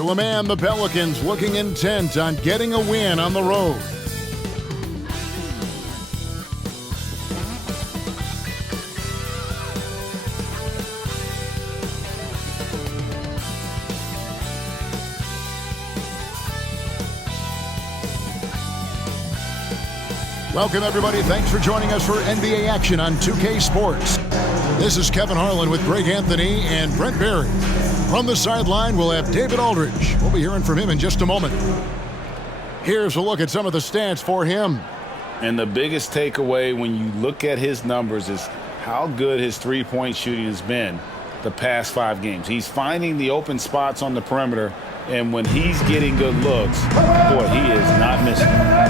To a man, the Pelicans looking intent on getting a win on the road. Welcome, everybody. Thanks for joining us for NBA action on 2K Sports. This is Kevin Harlan with Greg Anthony and Brent Barry. From the sideline, we'll have David Aldridge. We'll be hearing from him in just a moment. Here's a look at some of the stats for him. And the biggest takeaway when you look at his numbers is how good his three-point shooting has been the past 5 games. He's finding the open spots on the perimeter, and when he's getting good looks, boy, he is not missing.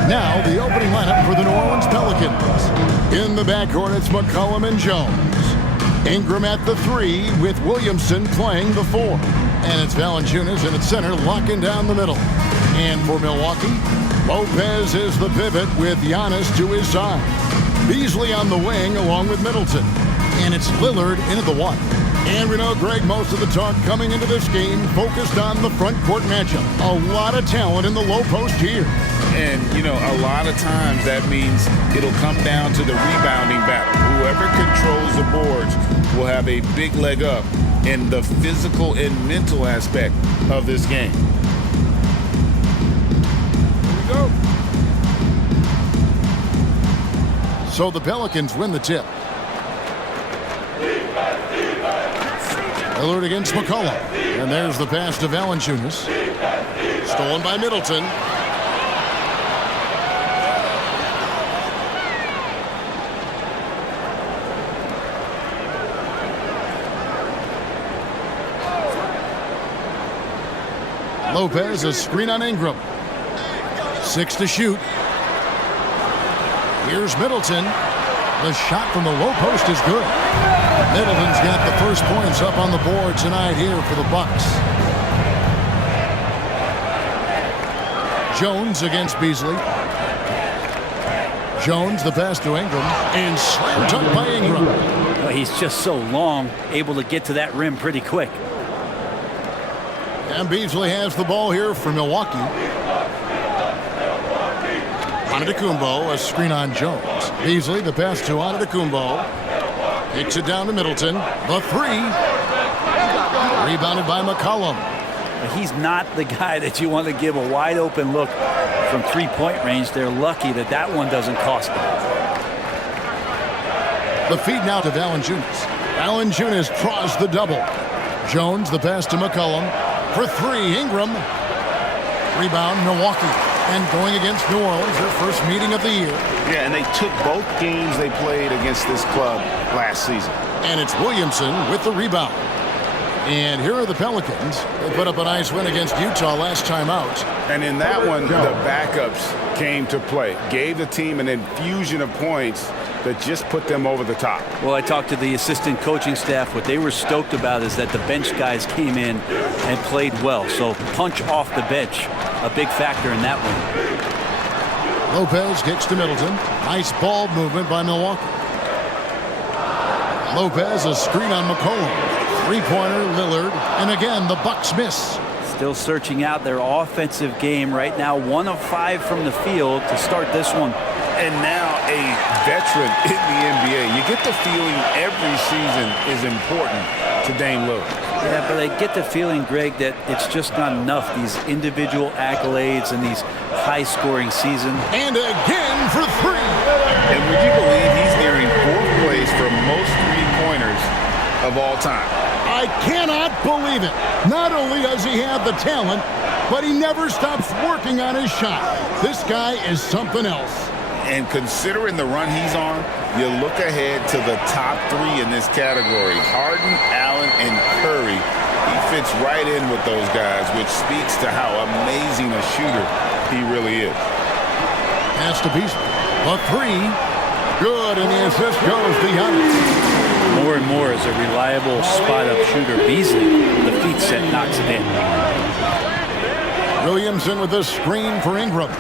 Now, the opening lineup for the New Orleans Pelicans. In the backcourt, it's McCollum and Jones. Ingram at the 3 with Williamson playing the 4. And it's Valanciunas in at center, locking down the middle. And for Milwaukee, Lopez is the pivot with Giannis to his side. Beasley on the wing along with Middleton. And it's Lillard in at the 1. And we know, Greg, most of the talk coming into this game focused on the front court matchup. A lot of talent in the low post here. And, you know, a lot of times that means it'll come down to the rebounding battle. Whoever controls the boards will have a big leg up in the physical and mental aspect of this game. Here we go. So the Pelicans win the tip. Lillard against McCollum. And there's the pass to Valanciunas. Stolen by Middleton. Lopez, a screen on Ingram. 6 to shoot. Here's Middleton. The shot from the low post is good. Middleton's got the first points up on the board tonight here for the Bucks. Jones against Beasley. Jones, the pass to Ingram, and slam dunk by Ingram. Well, he's just so long, able to get to that rim pretty quick. And Beasley has the ball here for Milwaukee. Antetokounmpo, a screen on Jones. Beasley, the pass to Antetokounmpo. Kicks it down to Middleton. The 3. Rebounded by McCollum. He's not the guy that you want to give a wide open look from three-point range. They're lucky that that one doesn't cost them. The feed now to Valanciunas. Valanciunas draws the double. Jones, the pass to McCollum. For 3, Ingram. Rebound, Milwaukee. And going against New Orleans, their first meeting of the year. Yeah, and they took both games they played against this club last season. And it's Williamson with the rebound. And here are the Pelicans. They put up a nice win against Utah last time out. And in that one, the backups came to play. Gave the team an infusion of points that just put them over the top. Well, I talked to the assistant coaching staff. What they were stoked about is that the bench guys came in and played well. So punch off the bench, a big factor in that one. Lopez kicks to Middleton. Nice ball movement by Milwaukee. Lopez, a screen on McCollum. Three-pointer, Lillard. And again, the Bucks miss. Still searching out their offensive game right now. 1 of 5 from the field to start this one. And now a veteran in the NBA. You get the feeling every season is important to Dame Lillard. Yeah, but I get the feeling, Greg, that it's just not enough. These individual accolades and these high-scoring seasons. And again for 3. And would you believe he's nearing 4th place for most three-pointers of all time? I cannot believe it. Not only does he have the talent, but he never stops working on his shot. This guy is something else. And considering the run he's on, you look ahead to the top 3 in this category. Harden, Allen, and Curry. He fits right in with those guys, which speaks to how amazing a shooter he really is. Pass to Beasley. A 3. Good, and the assist goes to Giannis. More and more as a reliable spot-up shooter. Beasley, the feet set, knocks it in. Williamson with a screen for Ingram.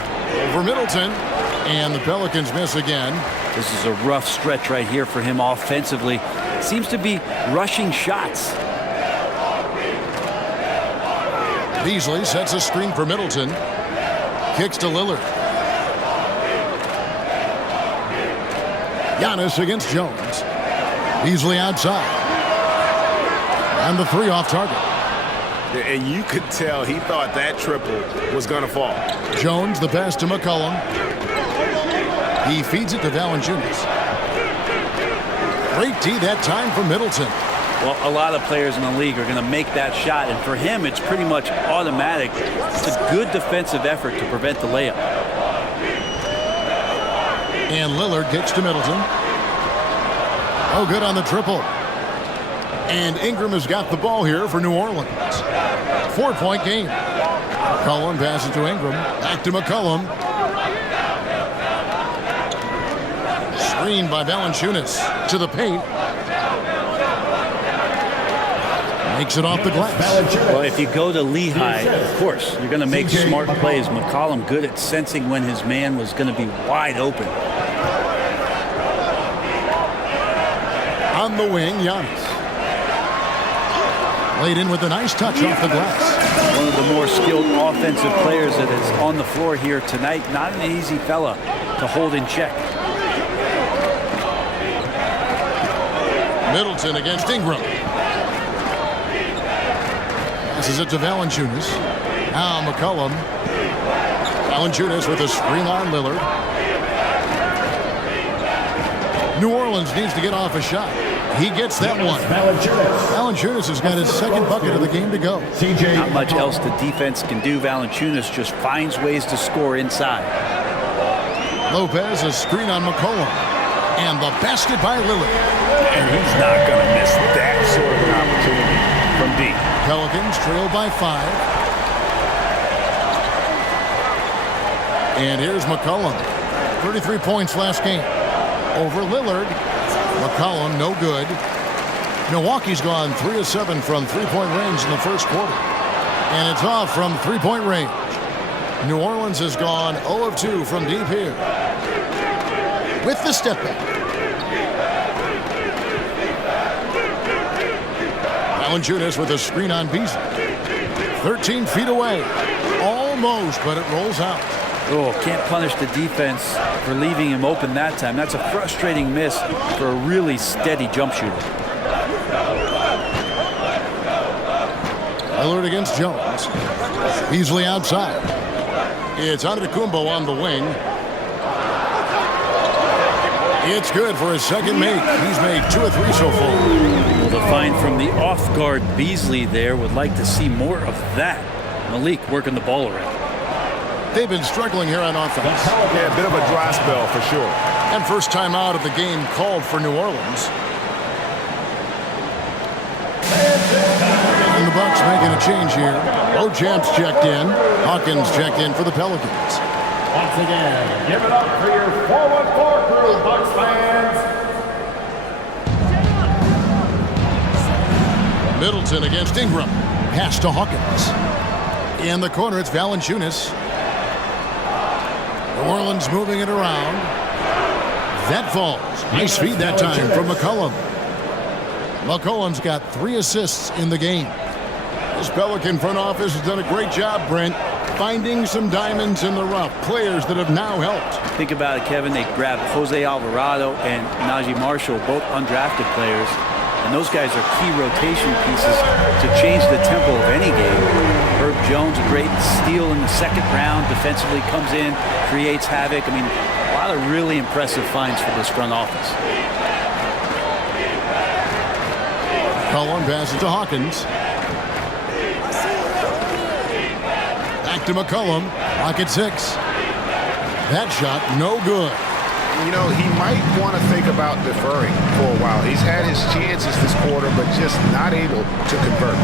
Over Middleton. And the Pelicans miss again. This is a rough stretch right here for him offensively. Seems to be rushing shots. Beasley sets a screen for Middleton. Kicks to Lillard. Giannis against Jones. Beasley outside. And the three off target. And you could tell he thought that triple was going to fall. Jones, the pass to McCollum. He feeds it to Valanciunas. Great D that time for Middleton. Well, a lot of players in the league are going to make that shot, and for him, it's pretty much automatic. It's a good defensive effort to prevent the layup. And Lillard kicks to Middleton. Oh, good on the triple. And Ingram has got the ball here for New Orleans. 4-point game. McCollum passes to Ingram. Back to McCollum. Screened by Valanciunas to the paint. Makes it off the glass. Well, if you go to Lehigh, of course, you're going to make smart plays. McCollum good at sensing when his man was going to be wide open. On the wing, Giannis. Laid in with a nice touch off the glass. One of the more skilled offensive players that is on the floor here tonight. Not an easy fella to hold in check. Middleton against Ingram. Passes it to Valanciunas. Now McCollum. Valanciunas with a screen on Lillard. New Orleans needs to get off a shot. He gets that one. Valanciunas has got his second bucket of the game to go. Not much else the defense can do. Valanciunas just finds ways to score inside. Lopez, a screen on McCollum. And the basket by Lillard. And he's not going to miss that sort of an opportunity from deep. Pelicans trail by 5. And here's McCollum. 33 points last game. Over Lillard. McCollum, no good. Milwaukee's gone 3 of 7 from three-point range in the first quarter. And it's off from three-point range. New Orleans has gone 0 of 2 from deep here. With the step back. Valanciunas with a screen on Beasley. 13 feet away. Almost, but it rolls out. Oh, can't punish the defense for leaving him open that time. That's a frustrating miss for a really steady jump shooter. Lillard against Jones. Beasley outside. It's Antetokounmpo on the wing. It's good for his second make. He's made 2 of 3 so far. Well, the find from the off-guard Beasley there. Would like to see more of that. Malik working the ball around. They've been struggling here on offense. Yeah, a bit of a dry spell for sure. And first time out of the game called for New Orleans. And the Bucks making a change here. Beauchamp's checked in. Hawkins checked in for the Pelicans. Once again, give it up for your forward crew, Bucks fans. Middleton against Ingram. Pass to Hawkins. In the corner, it's Valanciunas. New Orleans moving it around. That falls. Nice feed that time from McCollum. McCollum's got 3 assists in the game. This Pelican front office has done a great job, Brent, finding some diamonds in the rough. Players that have now helped. Think about it, Kevin. They grabbed Jose Alvarado and Najee Marshall, both undrafted players. And those guys are key rotation pieces to change the tempo of any game. Herb Jones, a great steal in the second round. Defensively comes in, creates havoc. I mean, a lot of really impressive finds for this front office. Cullen passes to Hawkins. Back to McCollum. Pocket 6. That shot, no good. You know, he might want to think about deferring for a while. He's had his chances this quarter, but just not able to convert.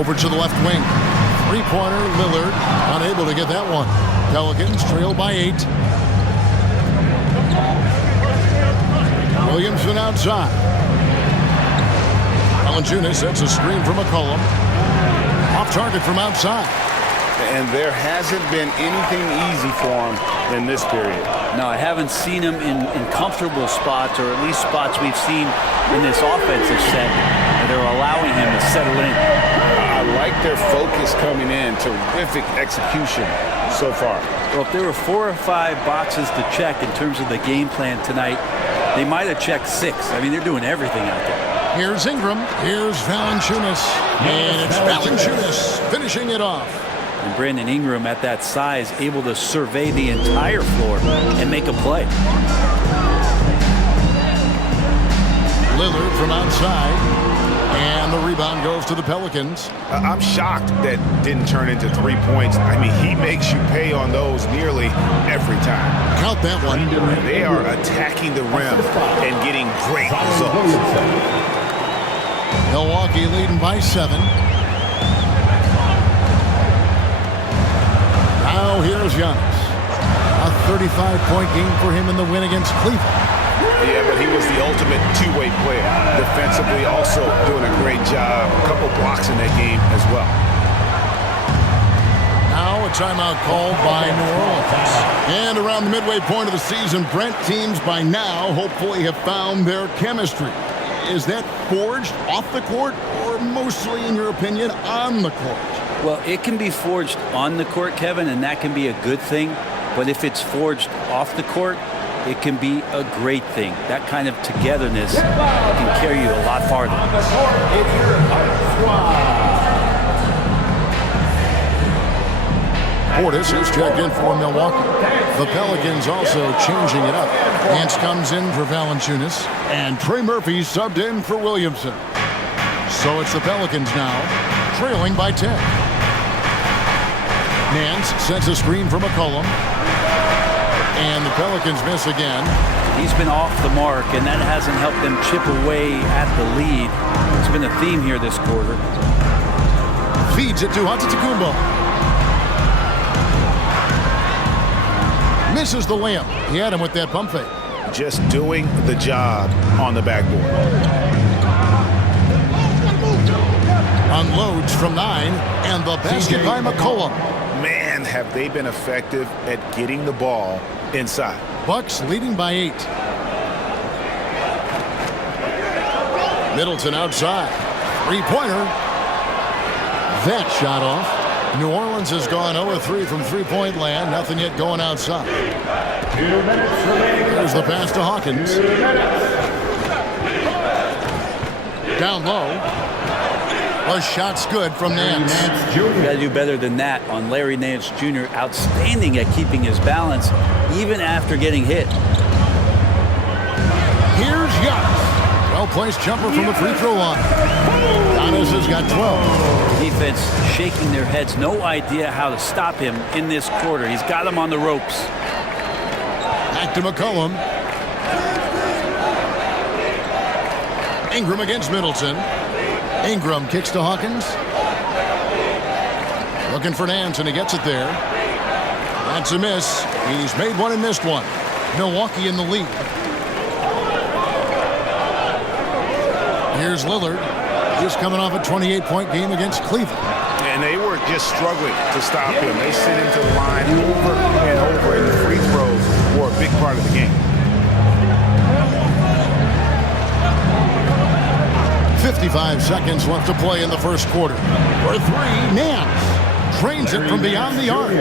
Over to the left wing. Three-pointer, Lillard. Unable to get that one. Pelicans trail by 8. Williamson outside. Valanciunas sets a screen for McCollum. Off target from outside. And there hasn't been anything easy for him in this period. No, I haven't seen him in comfortable spots, or at least spots we've seen in this offensive set. they're allowing him to settle in. I like their focus coming in. Terrific execution so far. Well, if there were 4 or 5 boxes to check in terms of the game plan tonight, they might have checked 6. I mean, they're doing everything out there. Here's Ingram. Here's Valanciunas. And it's Valanciunas finishing it off. And Brandon Ingram at that size able to survey the entire floor and make a play. Lillard from outside. And the rebound goes to the Pelicans. I'm shocked that didn't turn into 3 points. I mean, he makes you pay on those nearly every time. Count that one. They are attacking the rim and getting great results. Milwaukee leading by 7. Now here's Giannis. A 35-point game for him in the win against Cleveland. Yeah, but he was the ultimate two-way player. Defensively, also doing a great job. A couple blocks in that game as well. Now a timeout called by New Orleans. And around the midway point of the season, Brent, teams by now hopefully have found their chemistry. Is that forged off the court or mostly, in your opinion, on the court? Well, it can be forged on the court, Kevin, and that can be a good thing. But if it's forged off the court, it can be a great thing. That kind of togetherness can carry you a lot farther. Portis has checked in for Milwaukee. The Pelicans also changing it up. Nance comes in for Valanciunas, and Trey Murphy subbed in for Williamson. So it's the Pelicans now, trailing by 10. Nance sends a screen for McCollum. And the Pelicans miss again. He's been off the mark, and that hasn't helped them chip away at the lead. It's been a theme here this quarter. Feeds it to Antetokounmpo. Misses the layup. He had him with that pump fake. Just doing the job on the backboard. Unloads from 9, and the basket by McCollum. Man, have they been effective at getting the ball inside. Bucks leading by 8. Middleton outside. Three-pointer. That shot off. New Orleans has gone 0-3 from three-point land. Nothing yet going outside. 2 minutes remaining. There's the pass to Hawkins. 2 minutes. Down low. A shot's good from Nance. You got to do better than that on Larry Nance Jr. Outstanding at keeping his balance, even after getting hit. Here's Giannis. Well-placed jumper from the free throw line. Giannis has got 12. Defense shaking their heads. No idea how to stop him in this quarter. He's got him on the ropes. Back to McCollum. Ingram against Middleton. Ingram kicks to Hawkins. Looking for Nance, and he gets it there. That's a miss. He's made one and missed one. Milwaukee in the lead. Here's Lillard. He's coming off a 28-point game against Cleveland. And they were just struggling to stop him. They sit into the line over and over, and the free throws were a big part of the game. 55 seconds left to play in the first quarter. For 3, Nance trains it from beyond the arc.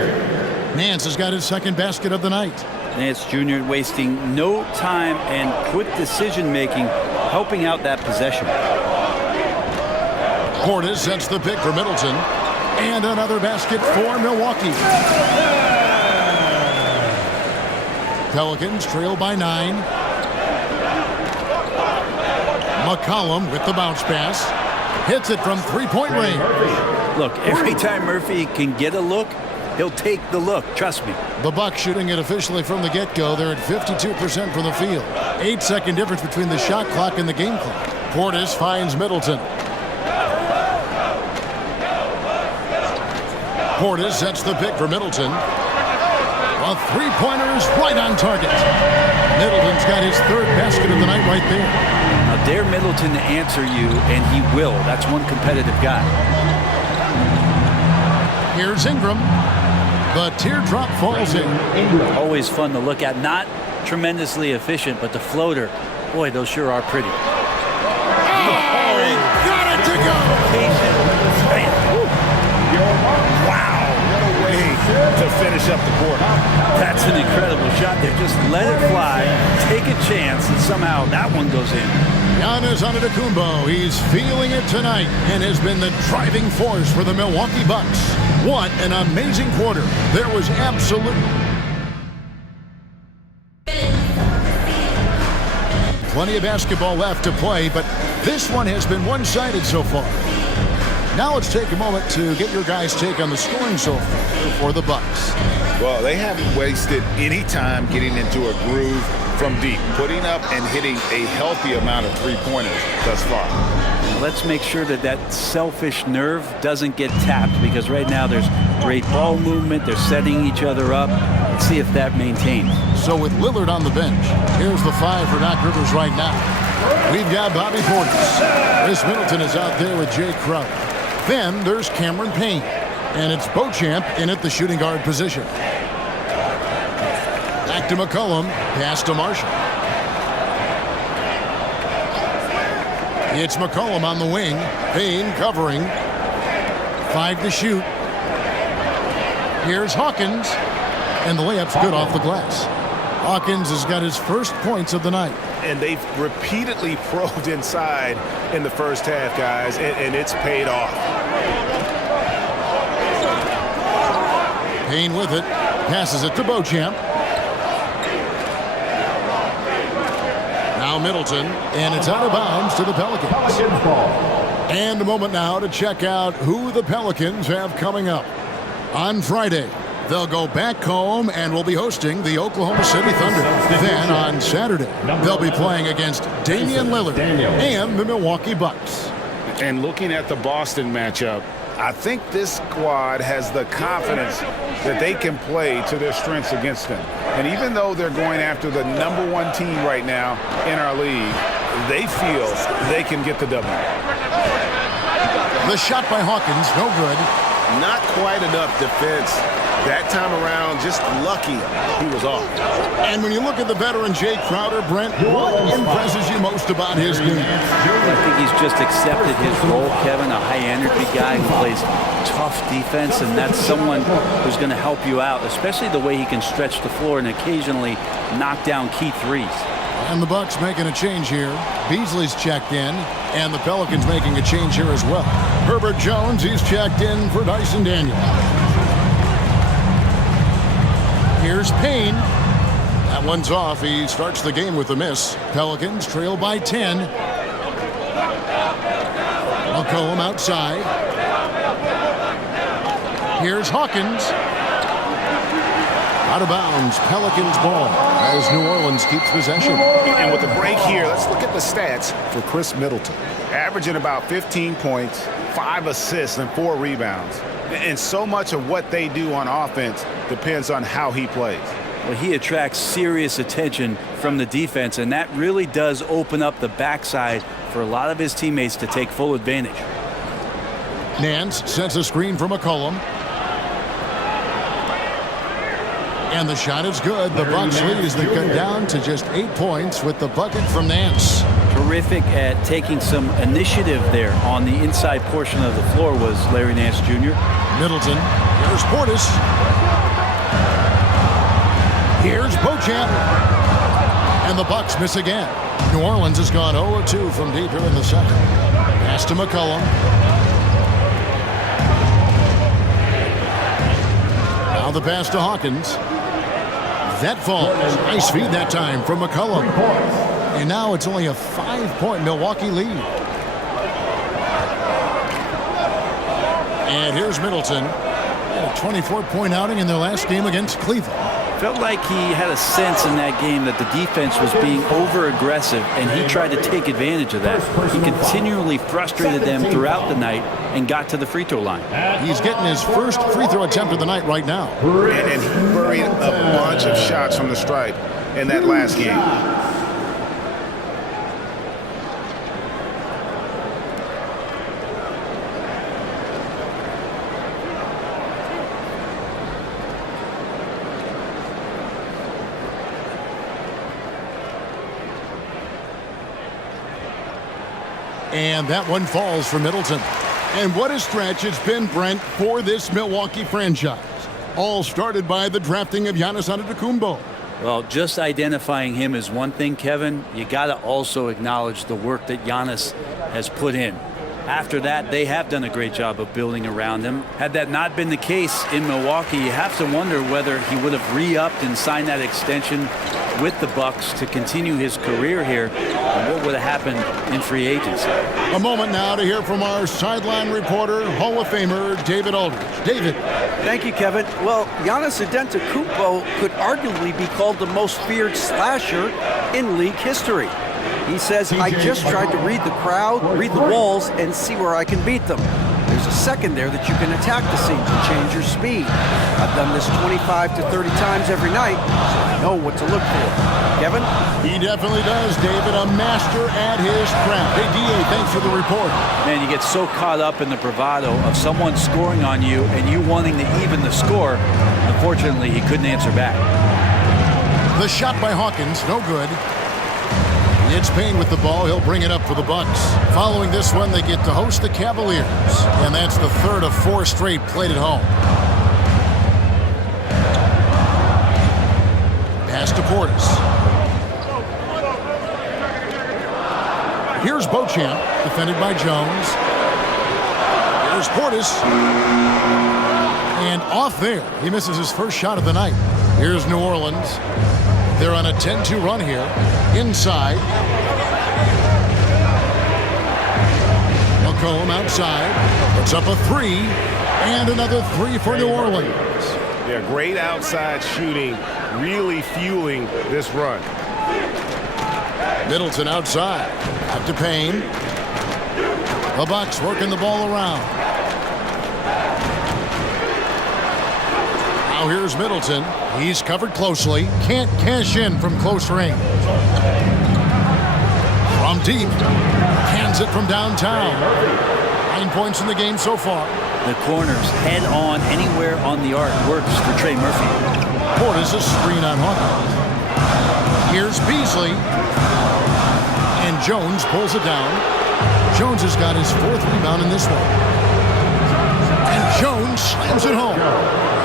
Nance has got his second basket of the night. Nance Jr. wasting no time and quick decision-making, helping out that possession. Portis sets the pick for Middleton. And another basket for Milwaukee. Pelicans trail by 9. McCollum with the bounce pass. Hits it from three-point range. Look, every time Murphy can get a look, he'll take the look. Trust me. The Bucks shooting it officially from the get-go. They're at 52% from the field. 8-second difference between the shot clock and the game clock. Portis finds Middleton. Portis sets the pick for Middleton. A three-pointer's right on target. Middleton's got his third basket of the night right there. Now, dare Middleton to answer you, and he will. That's one competitive guy. Here's Ingram. The teardrop falls in. Always fun to look at. Not tremendously efficient, but the floater, boy, those sure are pretty. Oh, he got finish up the quarter. That's an incredible shot there. Just let it fly, take a chance, and somehow that one goes in. Giannis Antetokounmpo, he's feeling it tonight and has been the driving force for the Milwaukee Bucks. What an amazing quarter. There was plenty of basketball left to play, but this one has been one-sided so far. Now let's take a moment to get your guys' take on the scoring so far for the Bucks. Well, they haven't wasted any time getting into a groove from deep, putting up and hitting a healthy amount of three-pointers thus far. Let's make sure that that selfish nerve doesn't get tapped, because right now there's great ball movement. They're setting each other up. Let's see if that maintains. So with Lillard on the bench, here's the 5 for Doc Rivers right now. We've got Bobby Portis. Chris Middleton is out there with Jay Crowder. Then there's Cameron Payne. And it's Beauchamp in at the shooting guard position. Back to McCollum. Pass to Marshall. It's McCollum on the wing. Payne covering. 5 to shoot. Here's Hawkins. And the layup's good off the glass. Hawkins has got his first points of the night. And they've repeatedly probed inside in the first half, guys, and it's paid off. Payne with it. Passes it to Beauchamp. Now Middleton. And it's out of bounds to the Pelicans. Pelicans ball. And a moment now to check out who the Pelicans have coming up. On Friday, they'll go back home and will be hosting the Oklahoma City Thunder. Then on Saturday, they'll be playing against Damian Lillard and the Milwaukee Bucks. And looking at the Boston matchup, I think this squad has the confidence that they can play to their strengths against them. And even though they're going after the #1 team right now in our league, they feel they can get the W. The shot by Hawkins, no good. Not quite enough defense that time around. Just lucky he was off. And when you look at the veteran Jay Crowder, Brent, what impresses you most about his game? I think he's just accepted his role, Kevin, a high-energy guy who plays tough defense, and that's someone who's going to help you out, especially the way he can stretch the floor and occasionally knock down key threes. And the Bucks making a change here. Beasley's checked in, and the Pelicans making a change here as well. Herbert Jones, he's checked in for Dyson Daniel. Here's Payne. That one's off. He starts the game with a miss. Pelicans trail by 10. McCollum outside. Here's Hawkins. Out of bounds. Pelicans ball as New Orleans keeps possession. And with the break here, let's look at the stats for Chris Middleton. Averaging about 15 points, 5 assists, and 4 rebounds. And so much of what they do on offense depends on how he plays. Well, he attracts serious attention from the defense, and that really does open up the backside for a lot of his teammates to take full advantage. Nance sets a screen for McCollum. And the shot is good. The Bucks lead as they cut down to just 8 points with the bucket from Nance. Terrific at taking some initiative there on the inside portion of the floor was Larry Nance Jr. Middleton. Here's Portis. Here's Beauchamp. And the Bucks miss again. New Orleans has gone 0-2 from deep here in the second. Pass to McCollum. Now the pass to Hawkins. That falls. Nice feed that time from McCollum. And now it's only a 5-point Milwaukee lead. And here's Middleton. A 24-point outing in their last game against Cleveland. Felt like he had a sense in that game that the defense was being over-aggressive, and he tried to take advantage of that. He continually frustrated them throughout the night and got to the free throw line. He's getting his first free throw attempt of the night right now. And he buried a bunch of shots from the stripe in that last game. And that one falls for Middleton. And what a stretch it's been, Brent, for this Milwaukee franchise. All started by the drafting of Giannis Antetokounmpo. Well, just identifying him is one thing, Kevin. You got to also acknowledge the work that Giannis has put in. After that, they have done a great job of building around him. Had that not been the case in Milwaukee, you have to wonder whether he would have re-upped and signed that extension with the Bucks to continue his career here, and what would have happened in free agency. A moment now to hear from our sideline reporter, Hall of Famer David Aldridge. David. Thank you, Kevin. Well, Giannis Antetokounmpo could arguably be called the most feared slasher in league history. He says, I just tried to read the crowd, read the walls, and see where I can beat them. There's a second there that you can attack the seam to change your speed. I've done this 25 to 30 times every night, so I know what to look for. Kevin? He definitely does, David. A master at his craft. Hey, D.A., thanks for the report. Man, you get so caught up in the bravado of someone scoring on you and you wanting to even the score. Unfortunately, he couldn't answer back. The shot by Hawkins, no good. It's Payne with the ball. He'll bring it up for the Bucks. Following this one, they get to host the Cavaliers. And that's the third of 4 straight played at home. Pass to Portis. Here's Beauchamp, defended by Jones. Here's Portis. And off there. He misses his first shot of the night. Here's New Orleans. They're on a 10-2 run here. Inside. McCollum outside. Puts up a 3. And another 3 for New Orleans. Yeah, great outside shooting, really fueling this run. Middleton outside. Out to Payne. The Bucks working the ball around. Now here's Middleton. He's covered closely. Can't cash in from close range. From deep. Cans it from downtown. 9 points in the game so far. The corners head on anywhere on the arc works for Trey Murphy. Portis a screen on Hawkins. Here's Beasley. And Jones pulls it down. Jones has got his 4th rebound in this one. And Jones slams it home.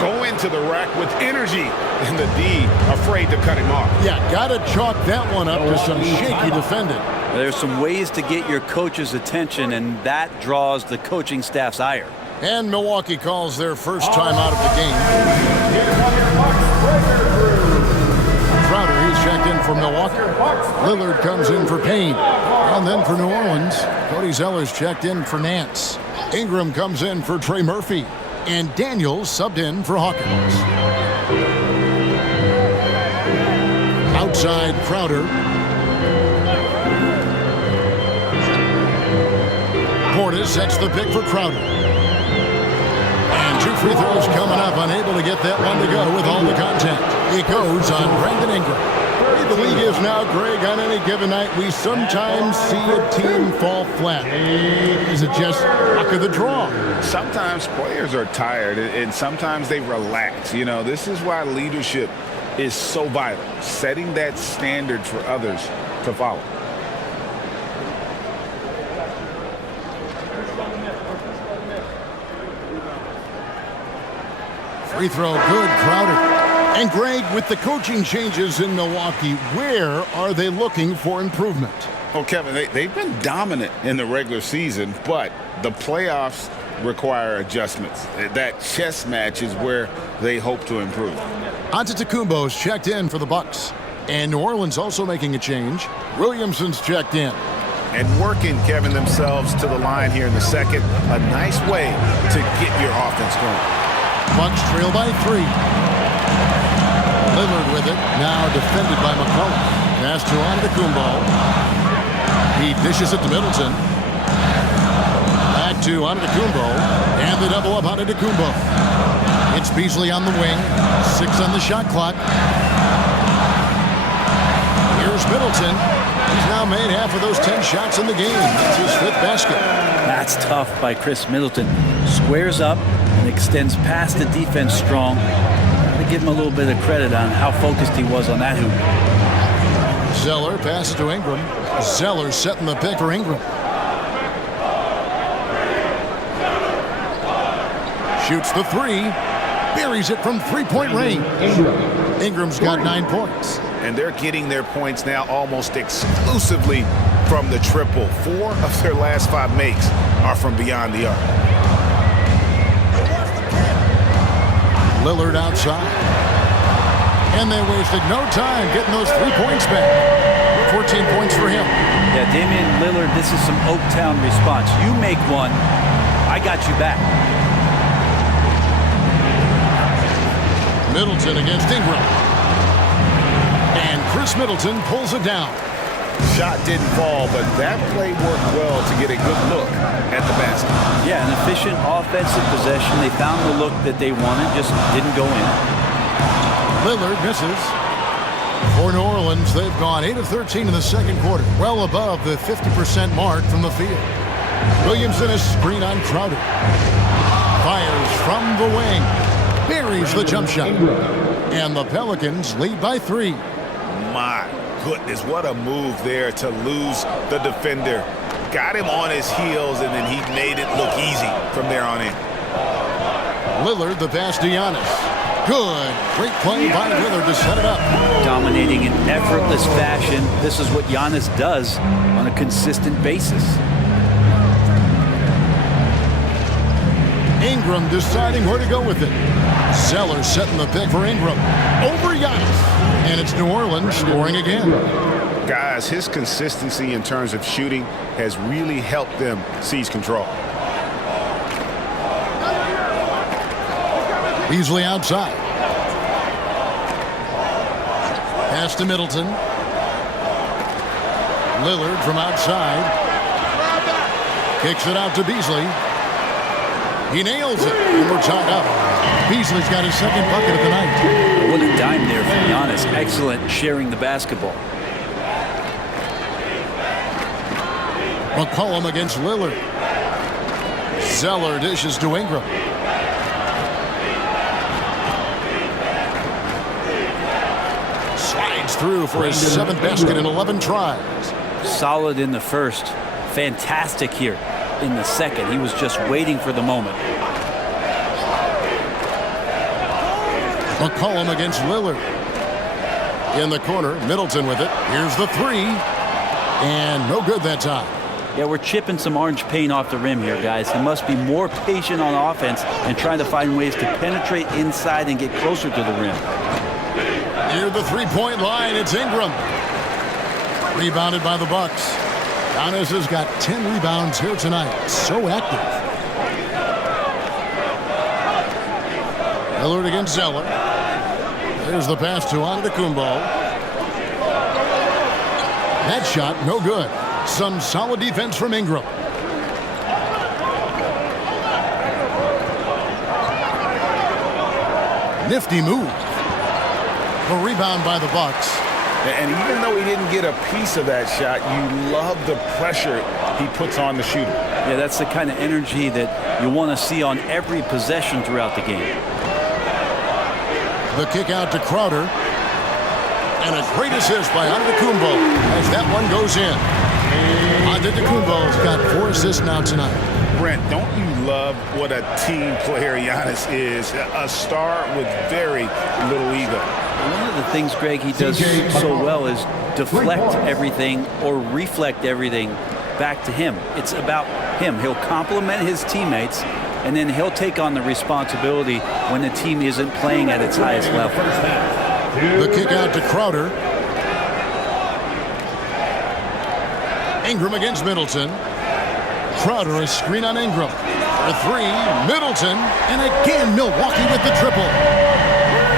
Go into the rack with energy, and the D afraid to cut him off. Yeah, got to chalk that one up to some shaky defending. There's some ways to get your coach's attention, and that draws the coaching staff's ire. And Milwaukee calls their first time out of the game. Crowder, he's checked in for Milwaukee. Lillard comes in for Payne. And then for New Orleans, Cody Zeller's checked in for Nance. Ingram comes in for Trey Murphy. And Daniels subbed in for Hawkins. Outside Crowder. Portis sets the pick for Crowder. And 2 free throws coming up, unable to get that one to go with all the contact. It goes on Brandon Ingram. The league is now, Greg, on any given night, we sometimes see a team fall flat. Is it just luck of the draw? Sometimes players are tired, and sometimes they relax. You know, this is why leadership is so vital, setting that standard for others to follow. Free throw good, Crowder. And Greg, with the coaching changes in Milwaukee, where are they looking for improvement? Well, Kevin, they've been dominant in the regular season, but the playoffs require adjustments. That chess match is where they hope to improve. Antetokounmpo's checked in for the Bucks. And New Orleans also making a change. Williamson's checked in. And working, Kevin, themselves to the line here in the second. A nice way to get your offense going. Bucks trail by 3. Lillard with it, now defended by McCollum. Pass to Antetokounmpo. He dishes it to Middleton. Back to Antetokounmpo. And the double up Antetokounmpo. It's Beasley on the wing. 6 on the shot clock. Here's Middleton. He's now made half of those 10 shots in the game. That's his 5th basket. That's tough by Chris Middleton. Squares up and extends past the defense strong. To give him a little bit of credit on how focused he was on that hoop. Zeller passes to Ingram. Zeller setting the pick for Ingram. Shoots the 3. buries it from three-point range. Ingram's got 9 points. And they're getting their points now almost exclusively from the triple. 4 of their last 5 makes are from beyond the arc. Lillard outside. And they wasted no time getting those 3 points back. 14 points for him. Yeah, Damian Lillard, this is some Oaktown response. You make one, I got you back. Middleton against Ingram. And Chris Middleton pulls it down. Shot didn't fall, but that play worked well to get a good look at the basket. Yeah, an efficient offensive possession. They found the look that they wanted, just didn't go in. Lillard misses. For New Orleans, they've gone 8 of 13 in the second quarter, well above the 50% mark from the field. Williamson a screen on Crowder. Fires from the wing. Buries the jump shot. And the Pelicans lead by 3. My goodness, what a move there to lose the defender. Got him on his heels, and then he made it look easy from there on in. Lillard, the pass to Giannis. Good. Great play by Lillard to set it up. Dominating in effortless fashion. This is what Giannis does on a consistent basis. Ingram deciding where to go with it. Zeller setting the pick for Ingram. Over Giannis. And it's New Orleans scoring again. Guys, his consistency in terms of shooting has really helped them seize control. Beasley outside. Pass to Middleton. Lillard from outside. Kicks it out to Beasley. He nails it, and we're tied up. Beasley's got his second bucket of the night. What a dime there from Giannis. Excellent sharing the basketball. McCollum against Lillard. Zeller dishes to Ingram. Slides through for his 7th basket in 11 tries. Solid in the first. Fantastic here in the second. He was just waiting for the moment. McCollum against Lillard. In the corner, Middleton with it. Here's the 3. And no good that time. Yeah, we're chipping some orange paint off the rim here, guys. He must be more patient on offense and trying to find ways to penetrate inside and get closer to the rim. Near the 3-point line, it's Ingram. Rebounded by the Bucks. Giannis has got 10 rebounds here tonight. So active. Lillard against Zeller. There's the pass to Antetokounmpo. That shot, no good. Some solid defense from Ingram. Nifty move. A rebound by the Bucks. And even though he didn't get a piece of that shot, you love the pressure he puts on the shooter. Yeah, that's the kind of energy that you want to see on every possession throughout the game. The kick out to Crowder. And a great assist by Antetokounmpo as that one goes in. Antetokounmpo's got 4 assists now tonight. Brent, don't you love what a team player Giannis is? A star with very little ego. One of the things, Greg, he does so well is deflect everything or reflect everything back to him. It's about him. He'll compliment his teammates, and then he'll take on the responsibility when the team isn't playing at its highest level. The kick out to Crowder. Ingram against Middleton. Crowder a screen on Ingram. For 3, Middleton, and again Milwaukee with the triple.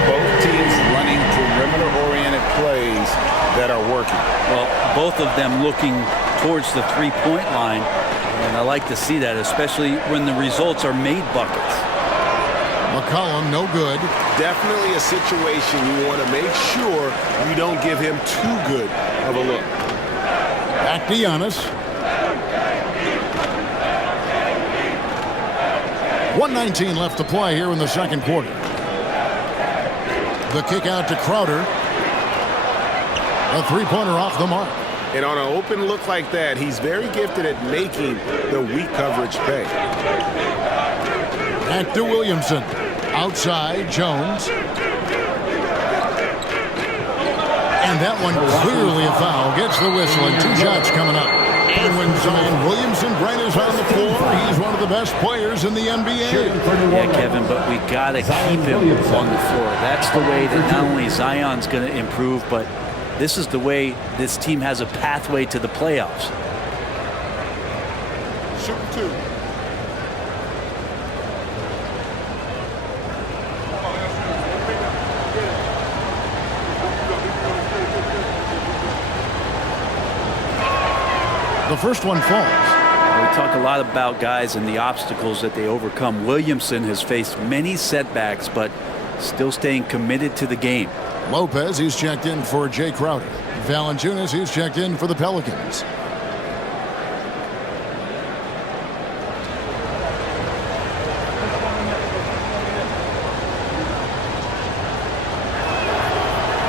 Both teams running perimeter-oriented plays that are working. Well, both of them looking towards the three-point line, and I like to see that, especially when the results are made buckets. McCollum, no good. Definitely a situation you want to make sure you don't give him too good of a look. Back to Giannis. 1:19 left to play here in the second quarter. The kick out to Crowder. A 3-pointer off the mark. And on an open look like that, he's very gifted at making the weak coverage pay. Back to Williamson. Outside, Jones. And that one clearly a foul. Gets the whistle and 2 shots coming up. And when Zion Williamson-Brent is on the floor, he's one of the best players in the NBA. Yeah, Kevin, but we got to keep him on the floor. That's the way that not only Zion's going to improve, but this is the way this team has a pathway to the playoffs. Shooting 2. The first one falls. We talk a lot about guys and the obstacles that they overcome. Williamson has faced many setbacks, but still staying committed to the game. Lopez, he's checked in for Jay Crowder. Valanciunas, he's checked in for the Pelicans.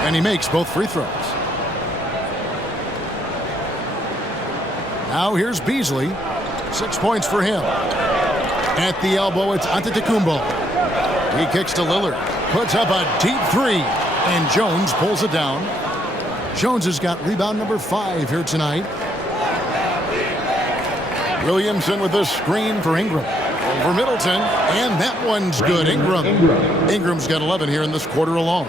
And he makes both free throws. Now here's Beasley. 6 points for him. At the elbow, it's Antetokounmpo. He kicks to Lillard. Puts up a deep 3. And Jones pulls it down. Jones has got rebound number 5 here tonight. Williamson with a screen for Ingram. Over Middleton. And that one's good. Ingram's got 11 here in this quarter alone.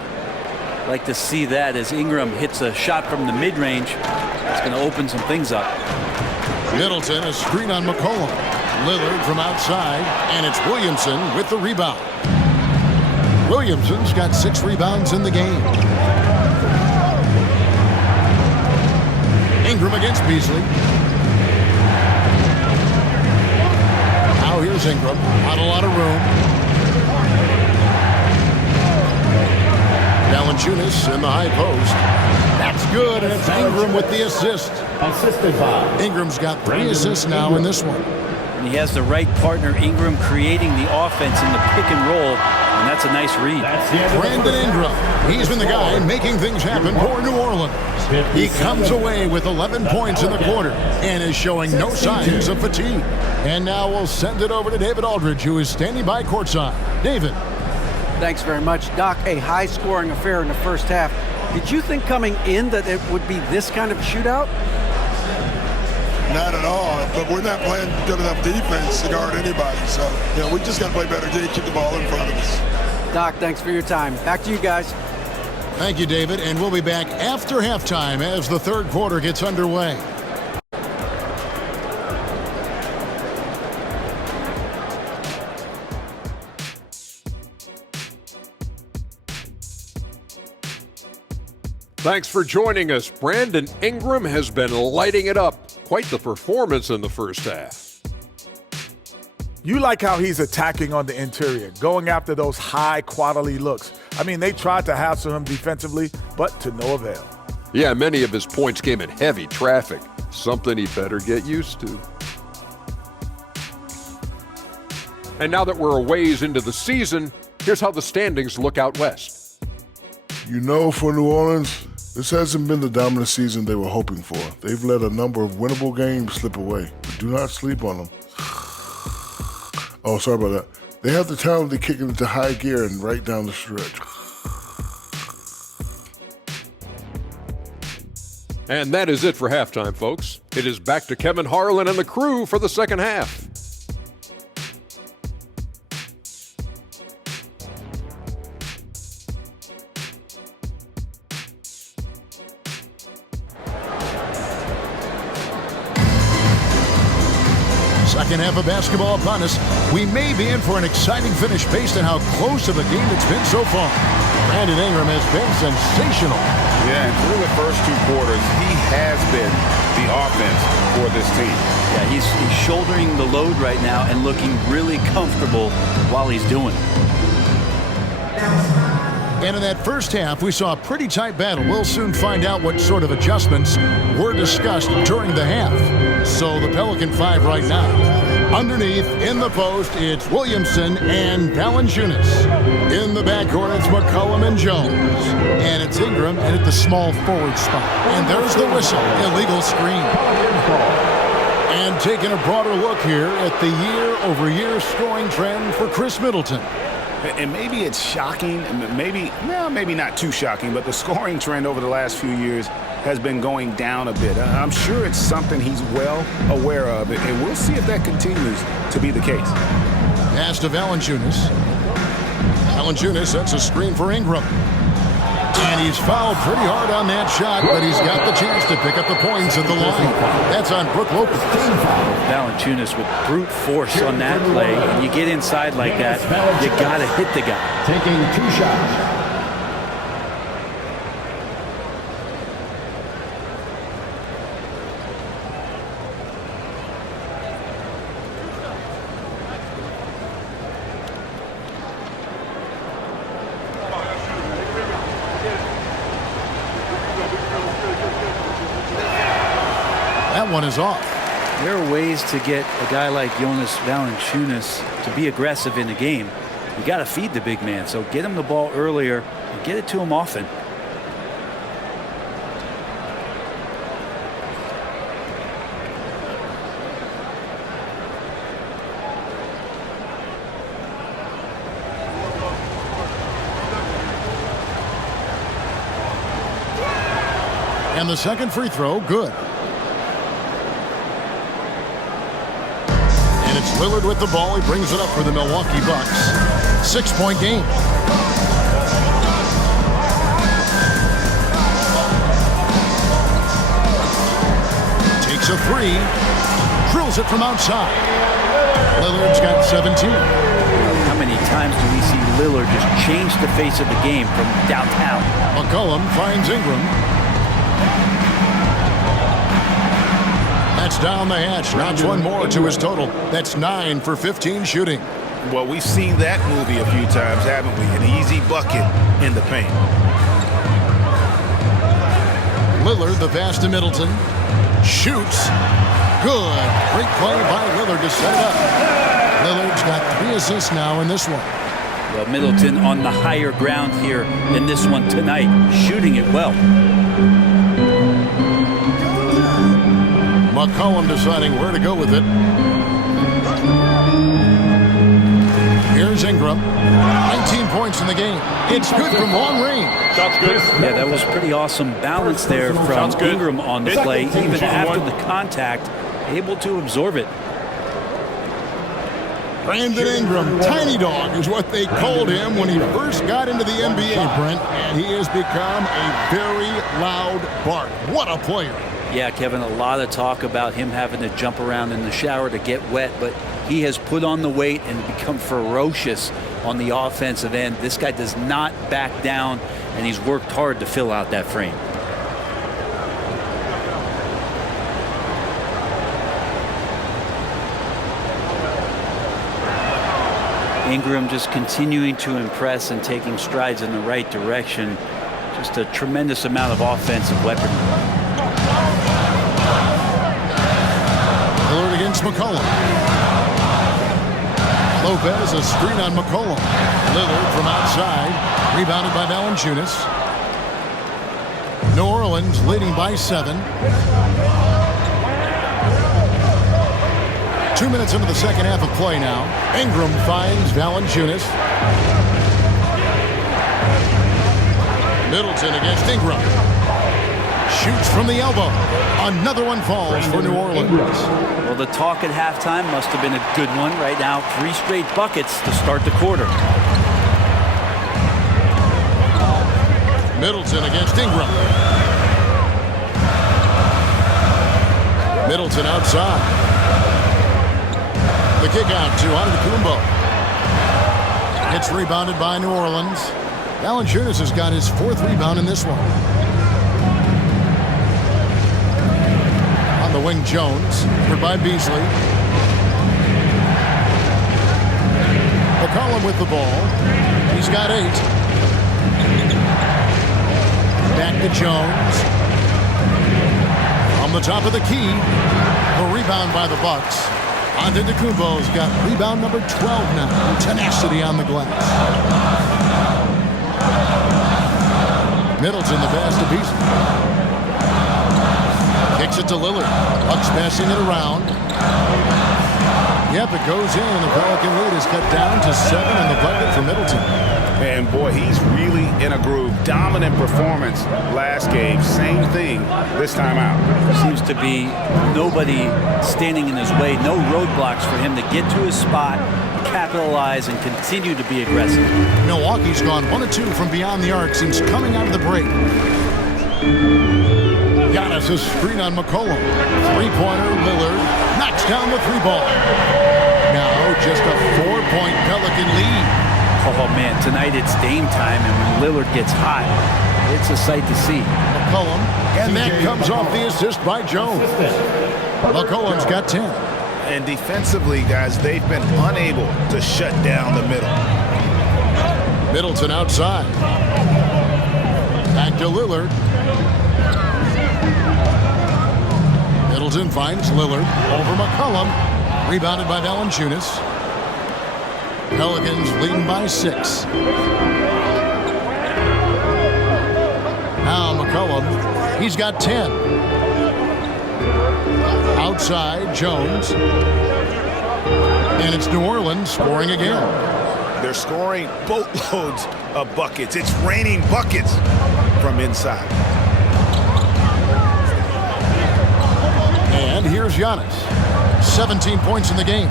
Like to see that as Ingram hits a shot from the mid-range. It's going to open some things up. Middleton, a screen on McCollum. Lillard from outside, and it's Williamson with the rebound. Williamson's got 6 rebounds in the game. Ingram against Beasley. Now here's Ingram. Not a lot of room. Valanciunas in the high post. That's good, and it's Ingram with the assist. Assisted by Ingram's got 3 assists now in this one. And he has the right partner, Ingram, creating the offense in the pick and roll, and that's a nice read. Brandon Ingram, he's been the guy making things happen for New Orleans. He comes away with 11 points in the quarter and is showing no signs of fatigue. And now we'll send it over to David Aldridge, who is standing by courtside. David. Thanks very much, Doc. A high-scoring affair in the first half. Did you think coming in that it would be this kind of a shootout? Not at all, but we're not playing good enough defense to guard anybody. So, we just got to play better to keep the ball in front of us. Doc, thanks for your time. Back to you guys. Thank you, David, and we'll be back after halftime as the third quarter gets underway. Thanks for joining us. Brandon Ingram has been lighting it up. Quite the performance in the first half. You like how he's attacking on the interior, going after those high-quality looks. I mean, they tried to hassle him defensively, but to no avail. Yeah, many of his points came in heavy traffic. Something he better get used to. And now that we're a ways into the season, here's how the standings look out west. For New Orleans, this hasn't been the dominant season they were hoping for. They've let a number of winnable games slip away, but do not sleep on them. Oh, sorry about that. They have the talent to kick it into high gear and right down the stretch. And that is it for halftime, folks. It is back to Kevin Harlan and the crew for the second half. Second half of basketball upon us. We may be in for an exciting finish based on how close of a game it's been so far. Brandon Ingram has been sensational. Yeah, and through the first 2 quarters, he has been the offense for this team. Yeah, he's shouldering the load right now and looking really comfortable while he's doing it. And in that first half, we saw a pretty tight battle. We'll soon find out what sort of adjustments were discussed during the half. So the Pelican 5 right now. Underneath, in the post, it's Williamson and Valanciunas. In the backcourt, it's McCollum and Jones. And it's Ingram and at the small forward spot. And there's the whistle. Illegal screen. And taking a broader look here at the year-over-year scoring trend for Chris Middleton. And maybe it's shocking, maybe not too shocking, but the scoring trend over the last few years has been going down a bit. I'm sure it's something he's well aware of, and we'll see if that continues to be the case. Pass to Valanciunas. Valanciunas sets a screen for Ingram. And he's fouled pretty hard on that shot, but he's got the chance to pick up the points at the line. That's on Brook Lopez. Valanciunas with brute force on that play. And you get inside like that, you got to hit the guy. Taking 2 shots. That one is off. There are ways to get a guy like Jonas Valanciunas to be aggressive in the game. You got to feed the big man, so get him the ball earlier and get it to him often. And the second free throw, good. And it's Lillard with the ball. He brings it up for the Milwaukee Bucks. 6-point game. Takes a three. Drills it from outside. Lillard's got 17. How many times do we see Lillard just change the face of the game from downtown? McCollum finds Ingram. That's down the hatch. Knocks one more to his total. That's 9 for 15 shooting. Well, we've seen that movie a few times, haven't we? An easy bucket in the paint. Lillard, the pass to Middleton. Shoots. Good. Great play by Lillard to set it up. Lillard's got 3 assists now in this one. Well, Middleton on the higher ground here in this one tonight, shooting it well. McCollum deciding where to go with it. Here's Ingram. 19 points in the game. It's good from long range. Shots good. Yeah, that was pretty awesome balance there from Ingram on the play. Even after the contact, able to absorb it. Brandon Ingram, tiny dog is what they called him when he first got into the NBA, Brent. And he has become a very loud bark. What a player. Yeah, Kevin, a lot of talk about him having to jump around in the shower to get wet, but he has put on the weight and become ferocious on the offensive end. This guy does not back down, and he's worked hard to fill out that frame. Ingram just continuing to impress and taking strides in the right direction. Just a tremendous amount of offensive weaponry. Lillard against McCollum. Lopez, a screen on McCollum. Lillard from outside. Rebounded by Valanciunas. New Orleans leading by 7. 2 minutes into the second half of play now. Ingram finds Valanciunas. Middleton against Ingram. Shoots from the elbow. Another one falls for New Orleans. Well, the talk at halftime must have been a good one. Right now, 3 straight buckets to start the quarter. Middleton against Ingram. Middleton outside. The kick out to Antetokounmpo. It's rebounded by New Orleans. Valanciunas has got his 4th rebound in this one. On the wing, Jones. Covered by Beasley. McCollum with the ball. He's got 8. Back to Jones. On the top of the key. A rebound by the Bucks. Antetokounmpo's got rebound number 12 now. Tenacity on the glass. Middleton the pass to Beasley. Kicks it to Lillard. Bucks passing it around. Yep, it goes in, and the Pelican lead is cut down to 7 in the bucket for Middleton. And boy, he's really in a groove. Dominant performance last game. Same thing this time out. Seems to be nobody standing in his way. No roadblocks for him to get to his spot, capitalize, and continue to be aggressive. Milwaukee's gone 1 of 2 from beyond the arc since coming out of the break. Giannis is screen on McCollum. Three-pointer, Lillard knocks down the three ball. Now just a 4-point Pelican lead. Oh, man, tonight it's Dame time, and when Lillard gets hot, it's a sight to see. McCollum, and that comes off the assist by Jones. McCollum's got 10. And defensively, guys, they've been unable to shut down the middle. Middleton outside. Back to Lillard. Middleton finds Lillard over McCollum. Rebounded by Valanciunas. Pelicans leading by 6. Now McCollum, he's got 10. Outside, Jones. And it's New Orleans scoring again. They're scoring boatloads of buckets. It's raining buckets from inside. And here's Giannis. 17 points in the game.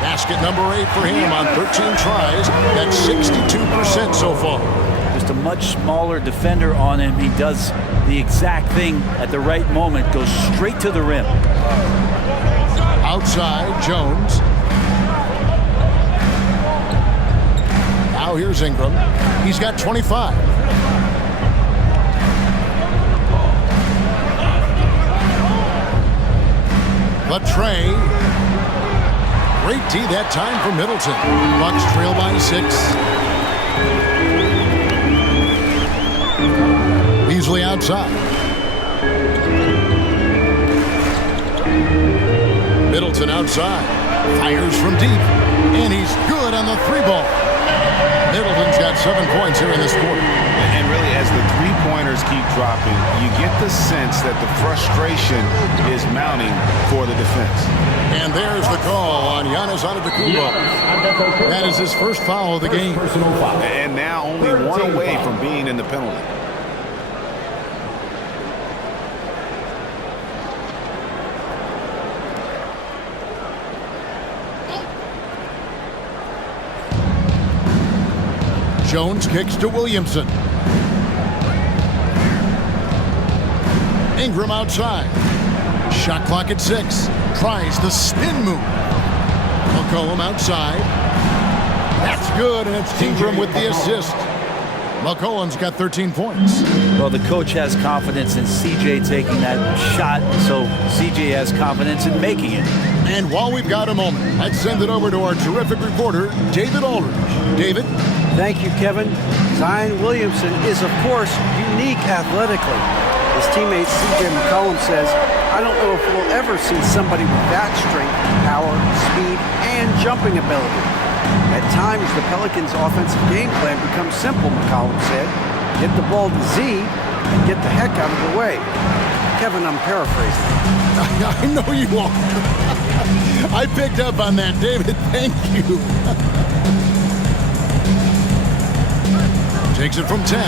Basket number 8 for him on 13 tries. That's 62% so far. Just a much smaller defender on him. He does the exact thing at the right moment, goes straight to the rim. Outside, Jones. Now here's Ingram. He's got 25. Latrey. Great D that time for Middleton. Bucks trail by 6. Beasley outside. Middleton outside. Fires from deep. And he's good on the three ball. Middleton's got 7 points here in this quarter. And really, as the three-pointers keep dropping, you get the sense that the frustration is mounting for the defense. And there's the call on Giannis Antetokounmpo. That is his first foul of the game. And now only 1 away from being in the penalty. Jones kicks to Williamson. Ingram outside. Shot clock at 6. Tries the spin move. McCollum outside. That's good, and it's Ingram with the assist. McCollum's got 13 points. Well, the coach has confidence in CJ taking that shot, so CJ has confidence in making it. And while we've got a moment, let's send it over to our terrific reporter, David Aldridge. David? Thank you, Kevin. Zion Williamson is, of course, unique athletically. His teammate C.J. McCollum says, I don't know if we'll ever see somebody with that strength, power, speed, and jumping ability. At times, the Pelicans' offensive game plan becomes simple, McCollum said. Get the ball to Z and get the heck out of the way. Kevin, I'm paraphrasing. I know you are. I picked up on that, David. Thank you. Takes it from 10.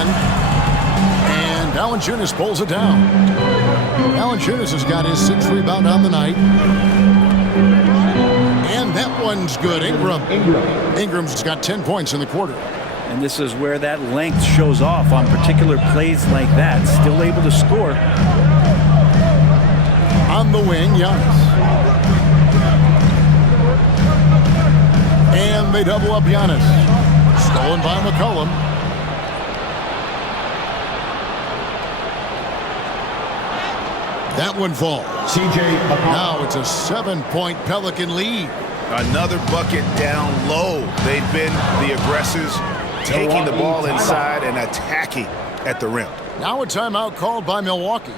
And Valanciunas pulls it down. Valanciunas has got his 6th rebound on the night. And that one's good. Ingram's got 10 points in the quarter. And this is where that length shows off on particular plays like that. Still able to score. On the wing, Giannis. And they double up Giannis. Stolen by McCollum. That one falls. Now it's a 7-point Pelican lead. Another bucket down low. They've been the aggressors, taking the ball inside and attacking at the rim. Now a timeout called by Milwaukee.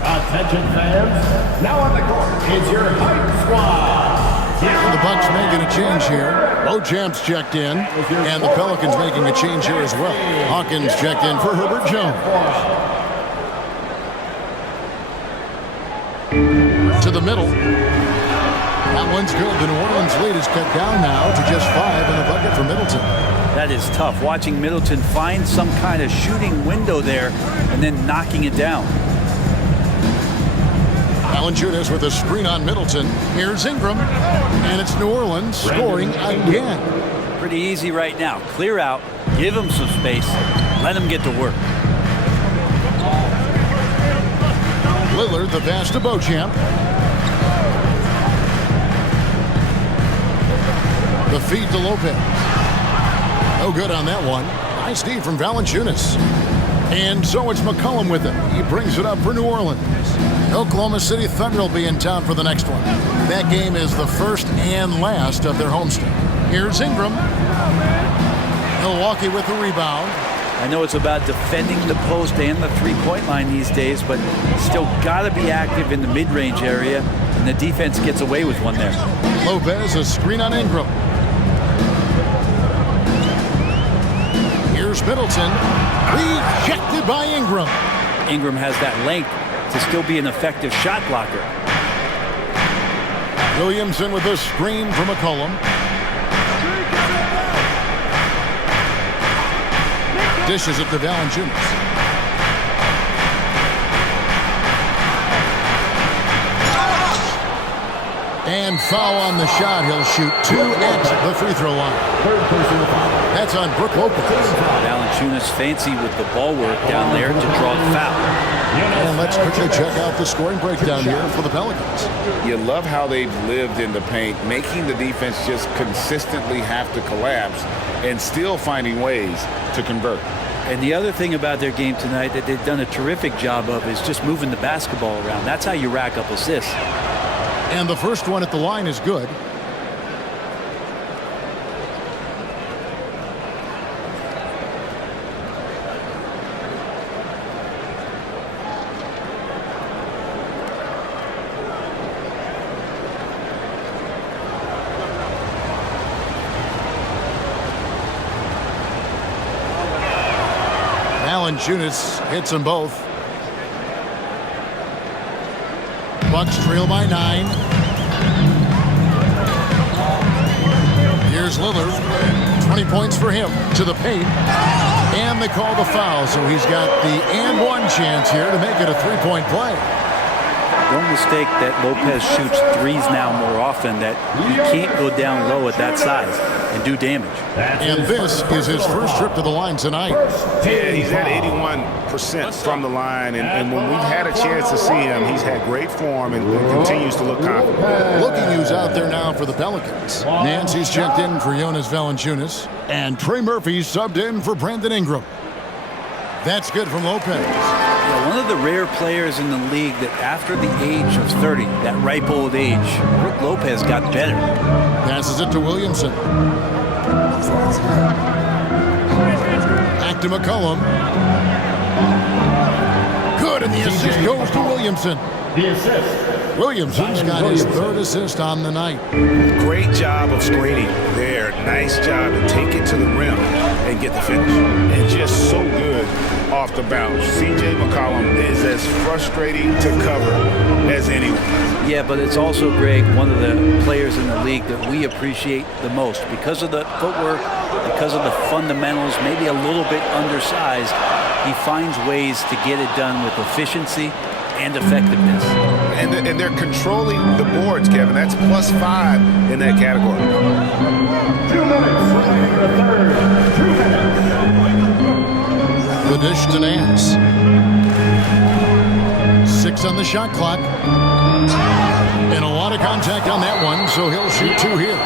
Attention fans, now on the court is your hype squad. The Bucks making a change here. Beauchamp's checked in, and the Pelicans making a change here as well. Hawkins checked in for Herbert Jones. To the middle. That one's good. The New Orleans lead is cut down now to just 5 in the bucket for Middleton. That is tough, watching Middleton find some kind of shooting window there and then knocking it down. Valanciunas with a screen on Middleton. Here's Ingram, and it's New Orleans scoring again. Pretty easy right now. Clear out, give him some space, let him get to work. Lillard, the pass to Beauchamp. The feed to Lopez. No good on that one. Nice D from Valanciunas. And so it's McCollum with it. He brings it up for New Orleans. Oklahoma City Thunder will be in town for the next one. That game is the first and last of their homestand. Here's Ingram. Milwaukee with the rebound. I know it's about defending the post and the three-point line these days, but still got to be active in the mid-range area, and the defense gets away with one there. Lopez, a screen on Ingram. Here's Middleton. Rejected by Ingram. Ingram has that length to still be an effective shot blocker. Williamson with a screen from McCollum. Dishes it to Valanciunas. And foul on the shot. He'll shoot 2 at the free throw line. That's on Brook Lopez. Valanciunas fancy with the ball work down there to draw the foul. And let's quickly check out the scoring breakdown here for the Pelicans. You love how they've lived in the paint, making the defense just consistently have to collapse and still finding ways to convert. And the other thing about their game tonight that they've done a terrific job of is just moving the basketball around. That's how you rack up assists. And the first one at the line is good. Valanciunas hits them both. Bucks trail by 9. Here's Lillard. 20 points for him to the paint. And they call the foul, so he's got the and one chance here to make it a three-point play. Don't mistake that Lopez shoots threes now more often, that he can't go down low at that size and do damage. And this is his first trip to the line tonight. Yeah, he's at 81% from the line, and when we've had a chance to see him, he's had great form and continues to look confident. Looking who's out there now for the Pelicans. Nancy's checked in for Jonas Valanciunas, and Trey Murphy's subbed in for Brandon Ingram. That's good from Lopez. Yeah, one of the rare players in the league that after the age of 30, that ripe old age, Brook Lopez got better. Passes it to Williamson. Back to McCollum. Good, and the assist goes to Williamson. The assist. Williamson's got his third assist on the night. Great job of screening there. Nice job to take it to the rim and get the finish. And just so good off the bounce. C.J. McCollum is as frustrating to cover as anyone. Yeah, but it's also, Greg, one of the players in the league that we appreciate the most because of the footwork, because of the fundamentals, maybe a little bit undersized. He finds ways to get it done with efficiency and effectiveness. And they're controlling the boards, Kevin. That's +5 in that category. 2 minutes remaining in the third. 2 minutes. The dish to Nance. 6 on the shot clock. And a lot of contact on that one, so he'll shoot 2 here.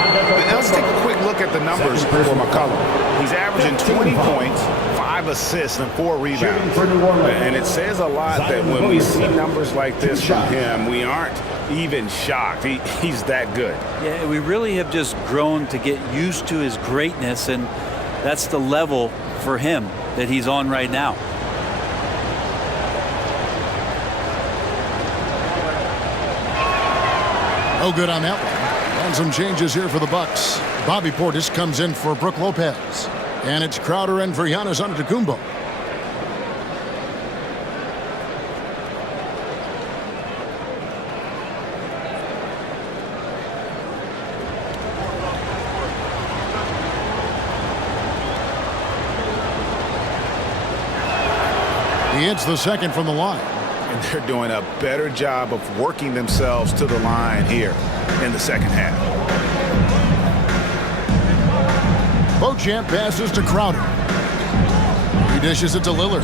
Let's take a quick look at the numbers for McCollum. He's averaging 20 points, 5 assists, and 4 rebounds. And it says a lot that when we see numbers like this from him, we aren't even shocked. He's that good. Yeah, we really have just grown to get used to his greatness, and that's the level for him that he's on right now. No good on that one. And some changes here for the Bucks. Bobby Portis comes in for Brook Lopez. And it's Crowder in for Giannis Antetokounmpo. He hits the second from the line. And they're doing a better job of working themselves to the line here in the second half. Beauchamp passes to Crowder. He dishes it to Lillard.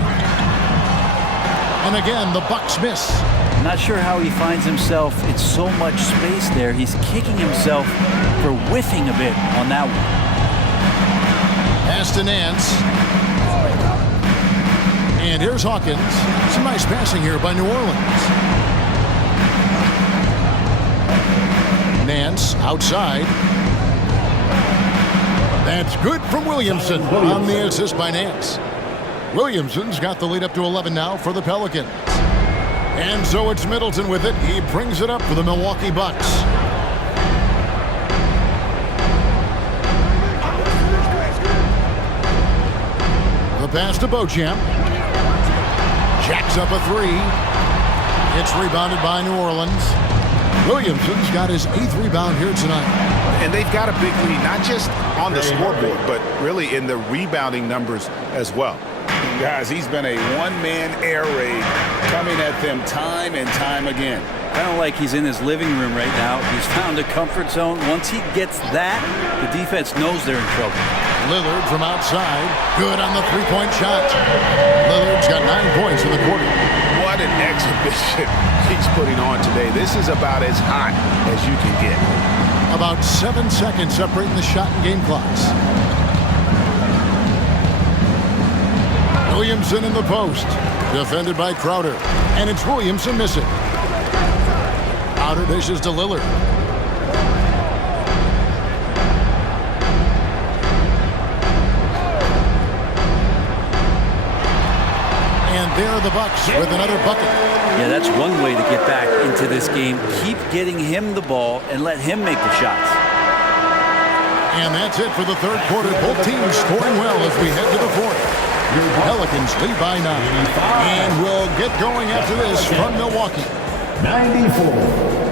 And again, the Bucks miss. Not sure how he finds himself in so much space there. He's kicking himself for whiffing a bit on that one. Pass to Nance. And here's Hawkins. Some nice passing here by New Orleans. Nance outside. That's good from Williamson on the assist by Nance. Williamson's got the lead up to 11 now for the Pelicans. And so it's Middleton with it. He brings it up for the Milwaukee Bucks. The pass to Beauchamp. Jacks up a three. It's rebounded by New Orleans. Williamson's got his 8th rebound here tonight. And they've got a big lead, not just on the scoreboard, but really in the rebounding numbers as well. Guys, he's been a one-man air raid coming at them time and time again. Kind of like he's in his living room right now. He's found a comfort zone. Once he gets that, the defense knows they're in trouble. Lillard from outside. Good on the three-point shot. Lillard's got 9 points in the quarter. What an exhibition he's putting on today. This is about as hot as you can get. About 7 seconds separating the shot and game clocks. Williamson in the post. Defended by Crowder. And it's Williamson missing. Crowder dishes to Lillard. And there are the Bucks with another bucket. Yeah, that's one way to get back into this game. Keep getting him the ball and let him make the shots. And that's it for the third quarter. Both teams scoring well as we head to the fourth. Pelicans lead by 9. And we'll get going after this from Milwaukee. 94.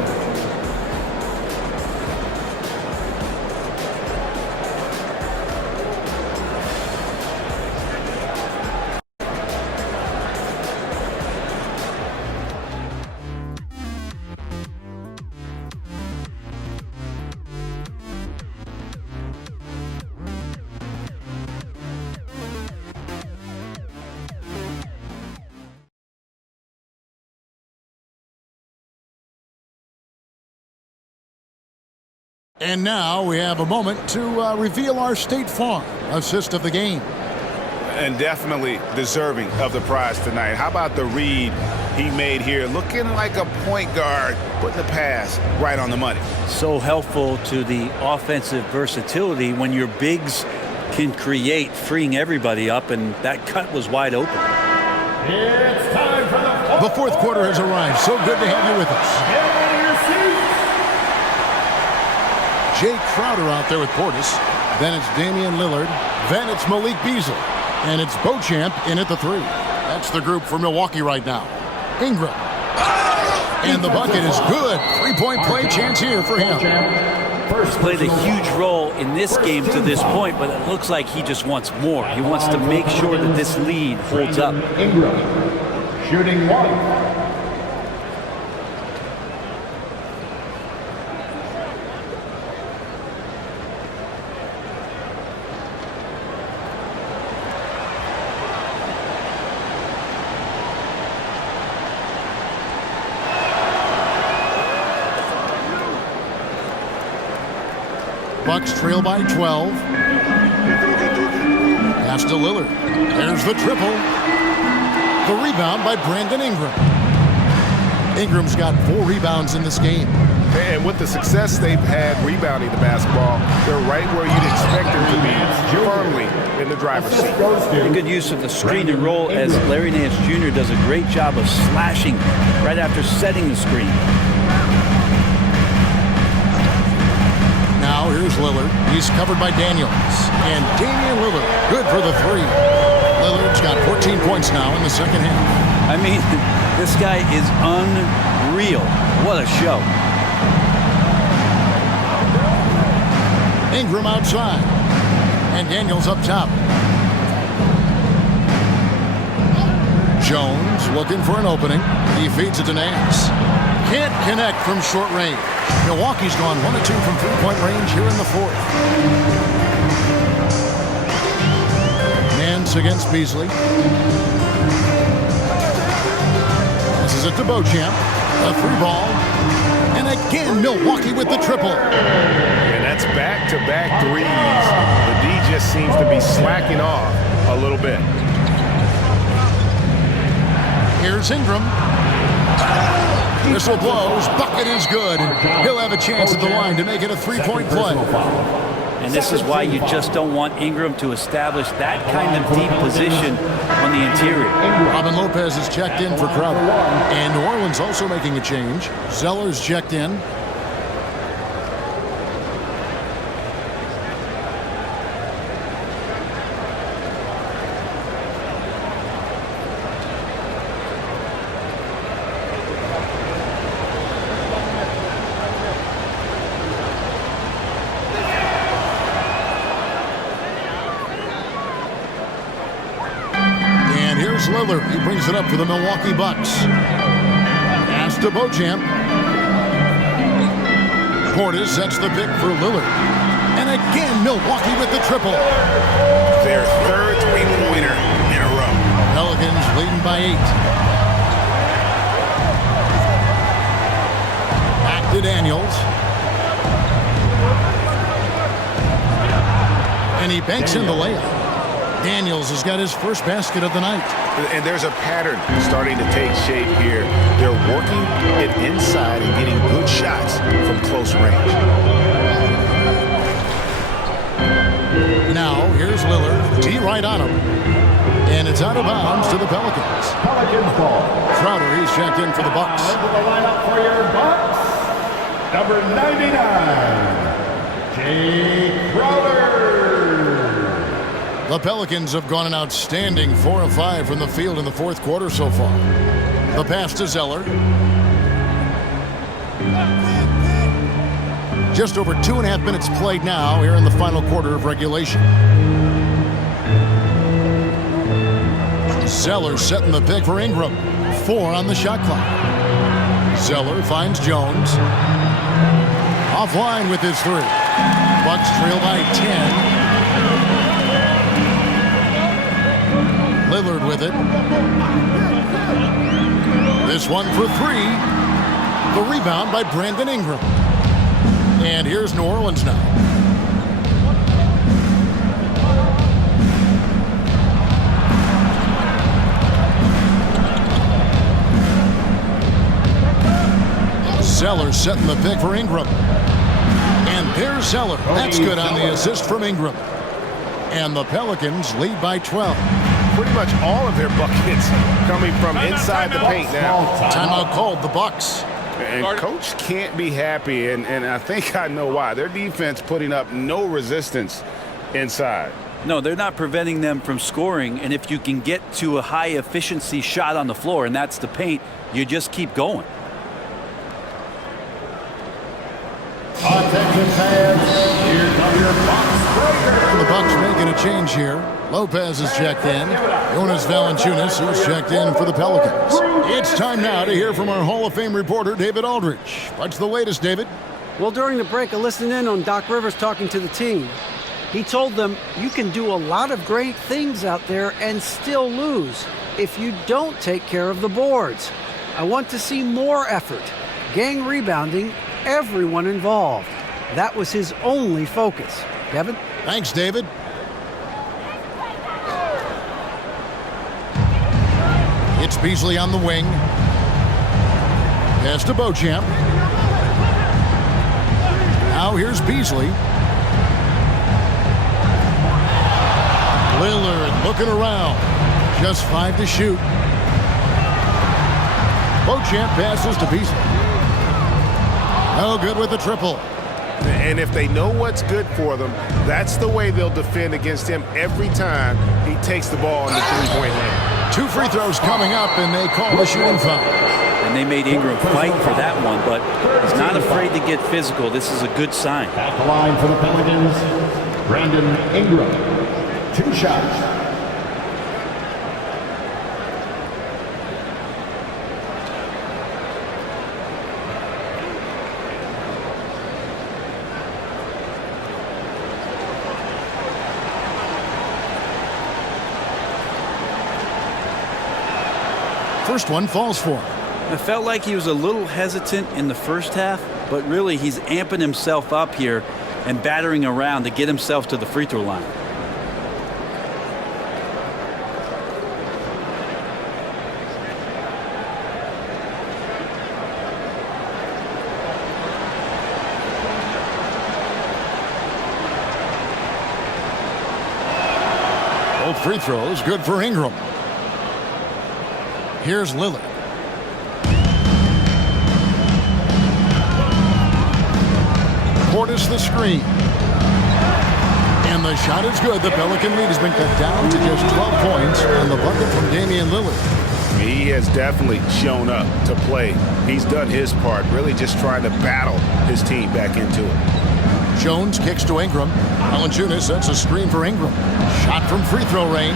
And now we have a moment to reveal our State Farm assist of the game. And definitely deserving of the prize tonight. How about the read he made here? Looking like a point guard, putting the pass right on the money. So helpful to the offensive versatility when your bigs can create, freeing everybody up, and that cut was wide open. It's time for The fourth quarter has arrived. So good to have you with us. Jay Crowder out there with Portis. Then it's Damian Lillard. Then it's Malik Beasley. And it's Beauchamp in at the 3. That's the group for Milwaukee right now. Ingram. And the bucket is good. 3-point play chance here for him. He's played a huge role in this game to this point, but it looks like he just wants more. He wants to make sure that this lead holds up. Ingram, shooting 1. Bucks trail by 12. Pass to Lillard. There's the triple. The rebound by Brandon Ingram. Ingram's got 4 rebounds in this game. And with the success they've had rebounding the basketball, they're right where you'd expect them to be, firmly in the driver's seat. Very good use of the screen and roll as Larry Nance Jr. does a great job of slashing right after setting the screen. Now Now here's Lillard. He's covered by Daniels. And Damian Lillard, good for the three. Lillard's got 14 points now in the second half. I mean, this guy is unreal. What a show. Ingram outside. And Daniels up top. Jones looking for an opening. He feeds it to Nance. Can't connect from short range. Milwaukee's gone 1 of 2 from three-point range here in the fourth. Nance against Beasley. This is it to Beauchamp. A three ball. And again, Milwaukee with the triple. And that's back-to-back threes. The D just seems to be slacking off a little bit. Here's Ingram. Whistle blows. Bucket is good. He'll have a chance at the line to make it a three-point play. And this is why you just don't want Ingram to establish that kind of deep position on the interior. Robin Lopez is checked in for Crowder. And New Orleans also making a change. Zeller's checked in. Lillard, he brings it up for the Milwaukee Bucks. Pass to Beauchamp. Portis sets the pick for Lillard. And again, Milwaukee with the triple. Their third three-pointer in a row. Pelicans leading by 8. Back to Daniels. And he banks in the layup. Daniels has got his first basket of the night. And there's a pattern starting to take shape here. They're working it inside and getting good shots from close range. Now, here's Lillard. T right on him. And it's out of bounds to the Pelicans. Pelicans ball. Crowder, he's checked in for the Bucks. Into the lineup for your Bucks, number 99, Jay Crowder. The Pelicans have gone an outstanding 4 of 5 from the field in the fourth quarter so far. The pass to Zeller. Just over 2.5 minutes played now here in the final quarter of regulation. Zeller setting the pick for Ingram. 4 on the shot clock. Zeller finds Jones. Offline with his 3. Bucks trail by 10. Lillard with it. This one for 3. The rebound by Brandon Ingram. And here's New Orleans now. Zeller setting the pick for Ingram. And there's Zeller. That's good on the assist from Ingram. And the Pelicans lead by 12. Pretty much all of their buckets coming from inside the paint now. Timeout called, the Bucks. And Coach can't be happy, and I think I know why. Their defense putting up no resistance inside. No, they're not preventing them from scoring, and if you can get to a high-efficiency shot on the floor, and that's the paint, you just keep going. Attention fans, here come your Bucks breakers. The Bucks making a change here. Lopez is checked in. Jonas Valanciunas is checked in for the Pelicans. It's time now to hear from our Hall of Fame reporter, David Aldridge. What's the latest, David? Well, during the break, I listened in on Doc Rivers talking to the team. He told them, you can do a lot of great things out there and still lose if you don't take care of the boards. I want to see more effort, gang rebounding, everyone involved. That was his only focus. Kevin? Thanks, David. It's Beasley on the wing. Pass to Beauchamp. Now here's Beasley. Lillard looking around. Just 5 to shoot. Beauchamp passes to Beasley. No good with the triple. And if they know what's good for them, that's the way they'll defend against him every time he takes the ball in the three-point line. 2 free throws coming up, and they call a shooting foul. And they made Ingram fight for that one, but he's not afraid to get physical. This is a good sign. At the line for the Pelicans, Brandon Ingram. 2 shots. First one falls for him. I felt like he was a little hesitant in the first half, but really he's amping himself up here and battering around to get himself to the free throw line. Both free throws good for Ingram. Here's Lillard. Portis the screen. And the shot is good. The Pelican lead has been cut down to just 12 points on the bucket from Damian Lillard. He has definitely shown up to play. He's done his part, really just trying to battle his team back into it. Jones kicks to Ingram. Valanciunas sets a screen for Ingram. Shot from free throw range.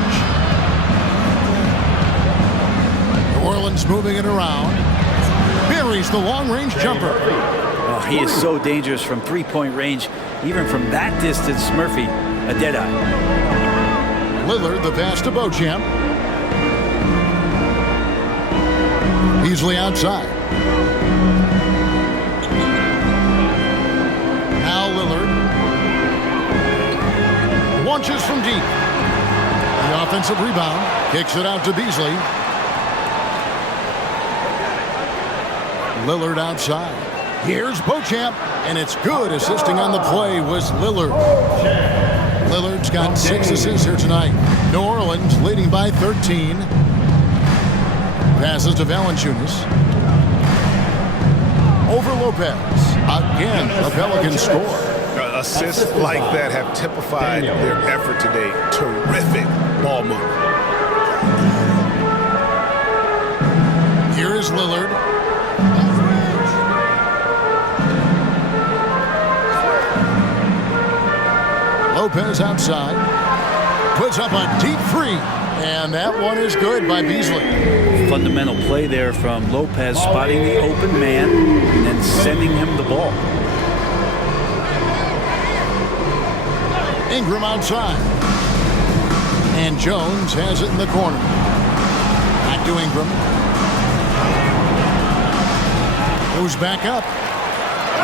New Orleans moving it around. Buries the long-range jumper. Oh, he is so dangerous from three-point range. Even from that distance, Murphy, a dead-eye. Lillard, the pass to Beauchamp. Beasley outside. Now Lillard. Launches from deep. The offensive rebound. Kicks it out to Beasley. Lillard outside. Here's Beauchamp, and it's good. Assisting on the play was Lillard. Lillard's got 6 assists here tonight. New Orleans leading by 13. Passes to Valanciunas. Over Lopez. Again, a Pelican score. Assists like that have typified their effort today. Terrific ball movement. Here is Lillard. Lopez outside. Puts up a deep three. And that one is good by Beasley. Fundamental play there from Lopez, spotting the open man and then sending him the ball. Ingram outside. And Jones has it in the corner. Back to Ingram. Goes back up.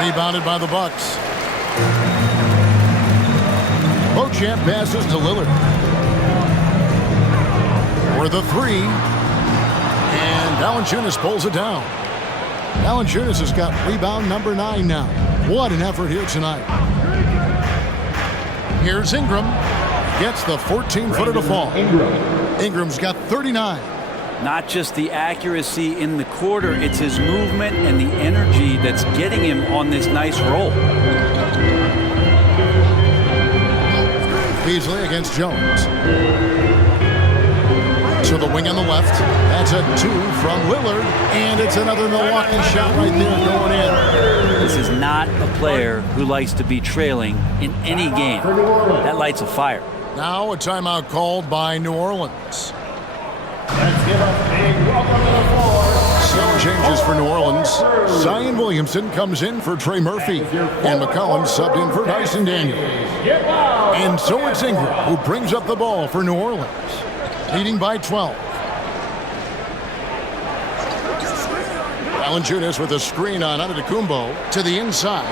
Rebounded by the Bucks. Beauchamp passes to Lillard. For the three. And Valanciunas pulls it down. Valanciunas has got rebound number 9 now. What an effort here tonight. Here's Ingram. Gets the 14-footer to fall. Ingram's got 39. Not just the accuracy in the quarter, it's his movement and the energy that's getting him on this nice roll. Beasley against Jones. To the wing on the left. That's a 2 from Lillard. And it's another Milwaukee shot right there going in. This is not a player who likes to be trailing in any game. That lights a fire. Now a timeout called by New Orleans. Let's give a big welcome to the floor. Some changes for New Orleans. Zion Williamson comes in for Trey Murphy. And McCollum subbed in for Dyson Daniels. And so it's Ingram who brings up the ball for New Orleans. Leading by 12. Valanciunas with a screen on Antetokounmpo to the inside.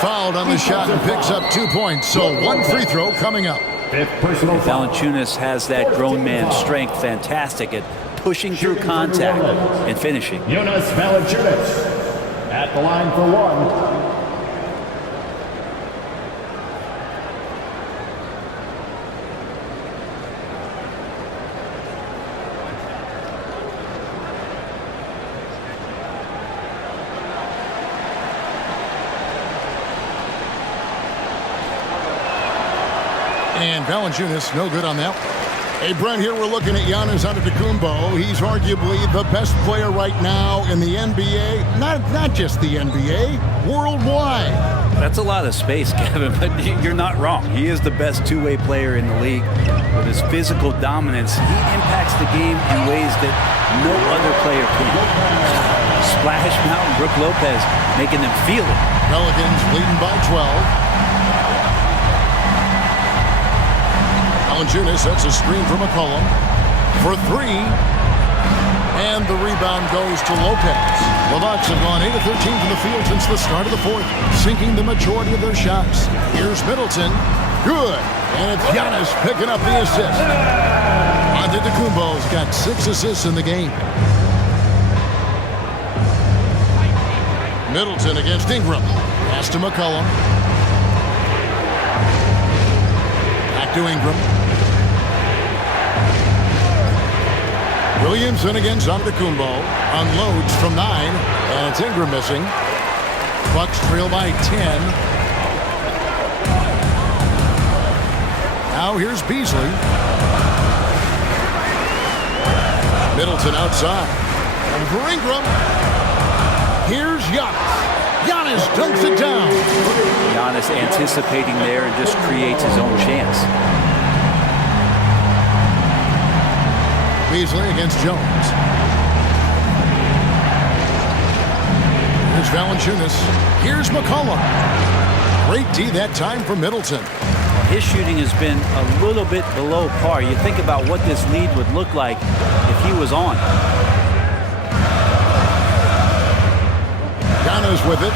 Fouled on the shot and picks up 2 points. So 1 free throw coming up. Valanciunas has that grown man strength, fantastic at pushing through contact and finishing. Jonas Valanciunas at the line for 1. And Valanciunas, no good on that one. Hey, Brent, here we're looking at Giannis Antetokounmpo. He's arguably the best player right now in the NBA. Not just the NBA, worldwide. That's a lot of space, Kevin, but you're not wrong. He is the best two-way player in the league. With his physical dominance, he impacts the game in ways that no other player can. Splash Mountain, Brook Lopez making them feel it. Pelicans leading by 12. Valanciunas sets a screen for McCollum for three. And the rebound goes to Lopez. The Bucks have gone 8 of 13 from the field since the start of the fourth, sinking the majority of their shots. Here's Middleton. Good. And it's Giannis picking up the assist. Antetokounmpo's got 6 assists in the game. Middleton against Ingram. Pass to McCollum. Back to Ingram. Williamson against Antetokounmpo. Unloads from 9. And it's Ingram missing. Bucks trail by 10. Now here's Beasley. Middleton outside. And for Ingram. Here's Giannis. Giannis dunks it down. Giannis anticipating there and just creates his own chance. Beasley against Jones. Here's Valanciunas. Here's McCollum. Great D that time for Middleton. His shooting has been a little bit below par. You think about what this lead would look like if he was on. Giannis with it.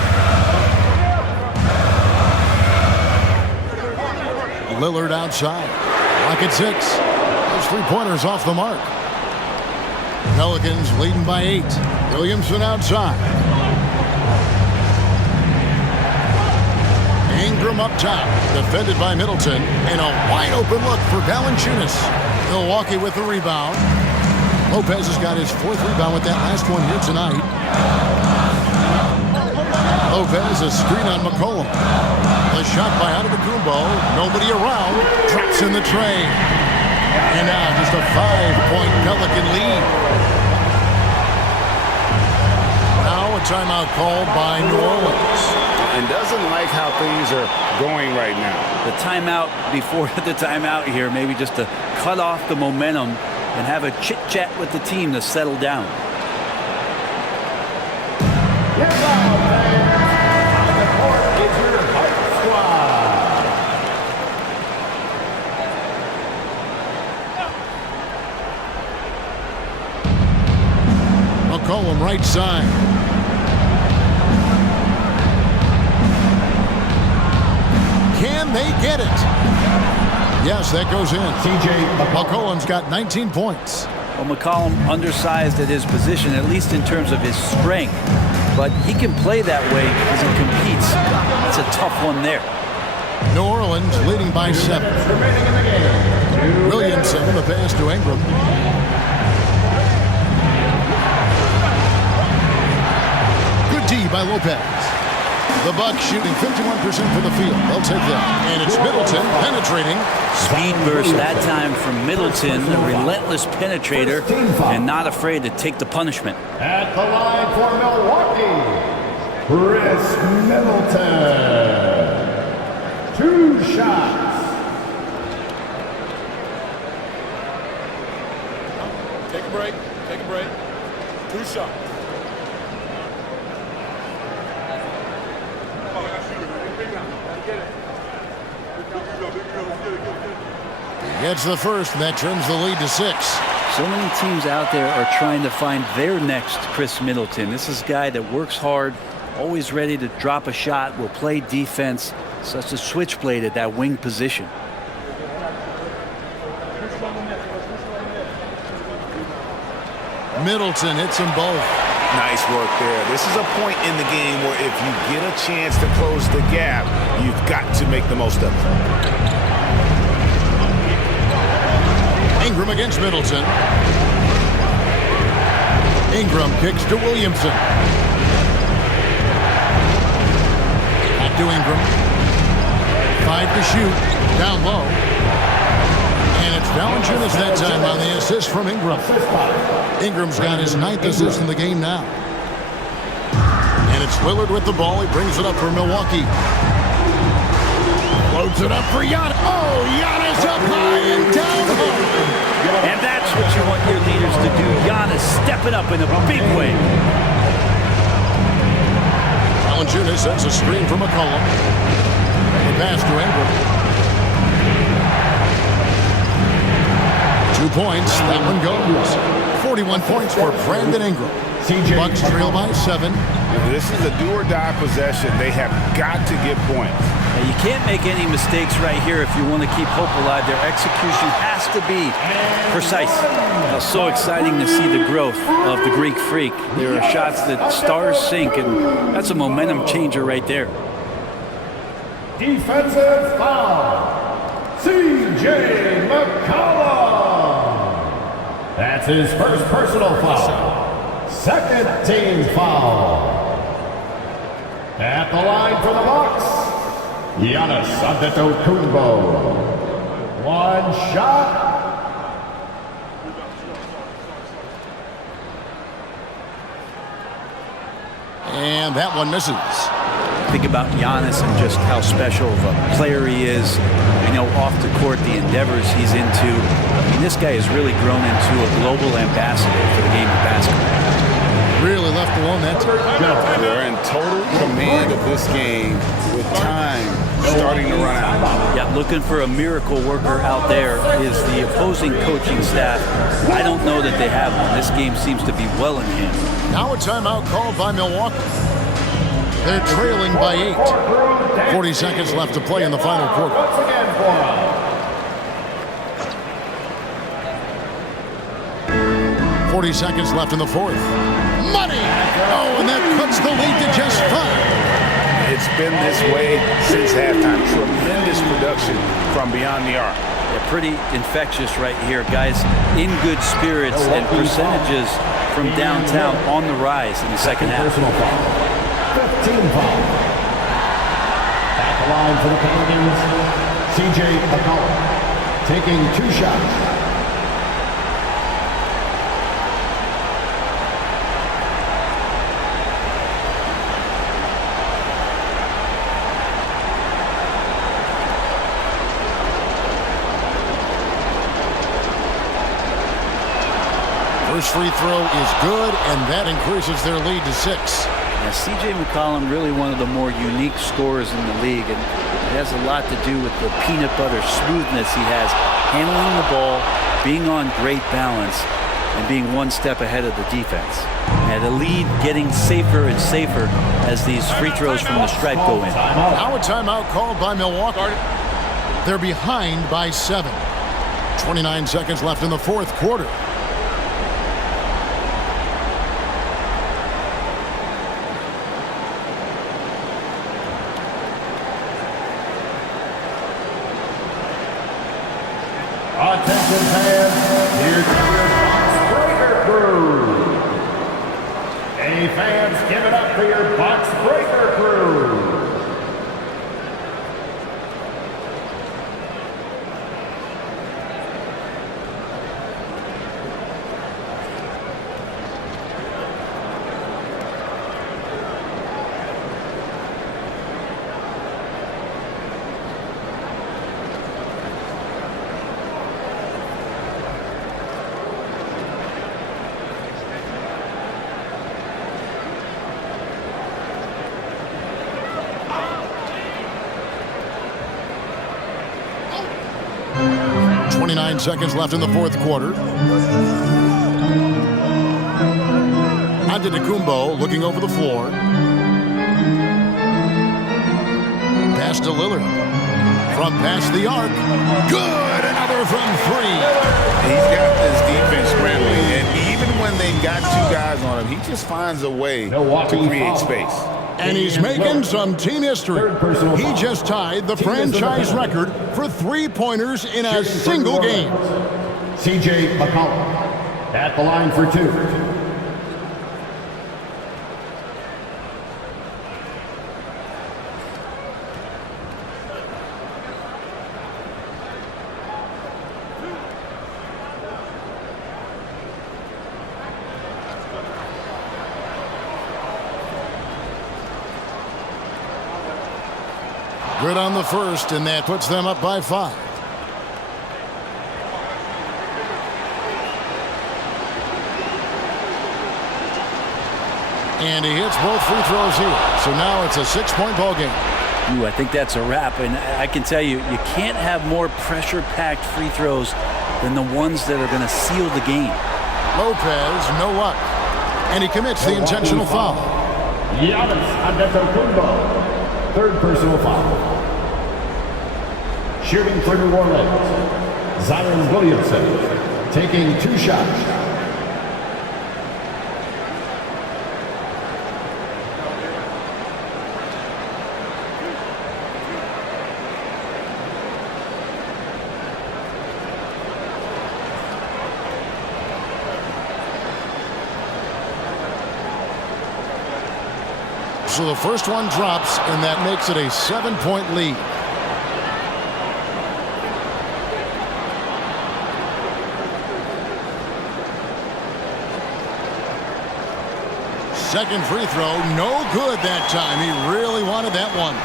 Lillard outside. Lock at 6. Those three-pointers off the mark. Pelicans leading by 8. Williamson outside. Ingram up top. Defended by Middleton. And a wide-open look for Valanciunas. Milwaukee with the rebound. Lopez has got his 4th rebound with that last one here tonight. Lopez, a screen on McCollum. The shot by Antetokounmpo. Nobody around. Drops in the tray. And now just a 5-point Pelican lead. Now a timeout called by New Orleans. And doesn't like how things are going right now. The timeout before the timeout here, maybe just to cut off the momentum and have a chit-chat with the team to settle down. McCollum right side. Can they get it? Yes, that goes in. McCollum's got 19 points. Well, McCollum undersized at his position, at least in terms of his strength. But he can play that way as he competes. That's a tough one there. New Orleans leading by 7. Williamson, the pass to Ingram. Good D by Lopez. The Bucks shooting 51% from the field. They'll take that. And it's Middleton penetrating. Speed burst that time from Middleton, a relentless penetrator, and not afraid to take the punishment. At the line for Milwaukee, Chris Middleton. 2 shots. Take a break. Take a break. 2 shots. Gets the first, and that turns the lead to 6. So many teams out there are trying to find their next Chris Middleton. This is a guy that works hard, always ready to drop a shot, will play defense, such a switchblade at that wing position. Middleton hits them both. Nice work there. This is a point in the game where if you get a chance to close the gap, you've got to make the most of it. Ingram against Middleton. Ingram kicks to Williamson. Back to Ingram. 5 to shoot. Down low. And it's Valanciunas that time on the assist from Ingram. Ingram's got his 9th assist in the game now. And it's Lillard with the ball. He brings it up for Milwaukee. Loads it up for Giannis. Oh, Giannis up high and down low. And that's what you want your leaders to do. Giannis stepping up in a big way. Valanciunas sends a screen for McCollum. The pass to Ingram. 2 points. That one goes. 41 points for Brandon Ingram. Bucks trail by 7. This is a do-or-die possession. They have got to get points. Now, you can't make any mistakes right here if you want to keep hope alive. Their execution has to be precise. Now, so exciting to see the growth of the Greek Freak. There are shots that stars sink, and that's a momentum changer right there. Defensive foul. C.J. McCollum. That's his first personal foul. Second team foul. At the line for the Bucks, Giannis Antetokounmpo. One shot. And that one misses. Think about Giannis and just how special of a player he is. You know, off the court, the endeavors he's into. I mean, this guy has really grown into a global ambassador for the game of basketball. Really left alone that time. They're in total command of this game with time starting to run out. Yeah, looking for a miracle worker out there is the opposing coaching staff. I don't know that they have one. This game seems to be well in hand. Now a timeout called by Milwaukee. They're trailing by 8. 40 seconds left to play in the final quarter. Once again for us. 40 seconds left in the fourth. Money! Oh, and that cuts the lead to just 5. It's been this way since halftime. Tremendous production from beyond the arc. They're pretty infectious right here, guys. In good spirits and percentages from downtown on the rise in the second half. 15 foul. At the line for the Pelicans, C.J. McCollum taking 2 shots. First free throw is good, and that increases their lead to 6. Now, C.J. McCollum, really one of the more unique scorers in the league, and it has a lot to do with the peanut butter smoothness he has, handling the ball, being on great balance, and being one step ahead of the defense. And the lead getting safer and safer as these free throws from the stripe go in. Now a timeout called by Milwaukee. They're behind by 7. 29 seconds left in the fourth quarter. Attention fans, here comes your Box Breaker crew. Any fans, give it up for your Box Breaker crew. Seconds left in the fourth quarter. Antetokounmpo looking over the floor. Pass to Lillard. From past the arc. Good! Another from 3. He's got this defense scrambling, and even when they've got 2 guys on him, he just finds a way to create space. And he's making some team history. He just tied the franchise record for 3-pointers in a single game. C.J. McCollum at the line for 2. Good on the first, and that puts them up by 5. And he hits both free throws here. So now it's a 6-point ball game. Ooh, I think that's a wrap. And I can tell you, you can't have more pressure-packed free throws than the ones that are going to seal the game. Lopez, no luck. And he commits the intentional foul. Giannis Antetokounmpo. Third personal foul. Shooting for New Orleans, Zion Williamson, taking 2 shots. So the first one drops, and that makes it a 7-point lead. Second free throw, no good that time. He really wanted that one.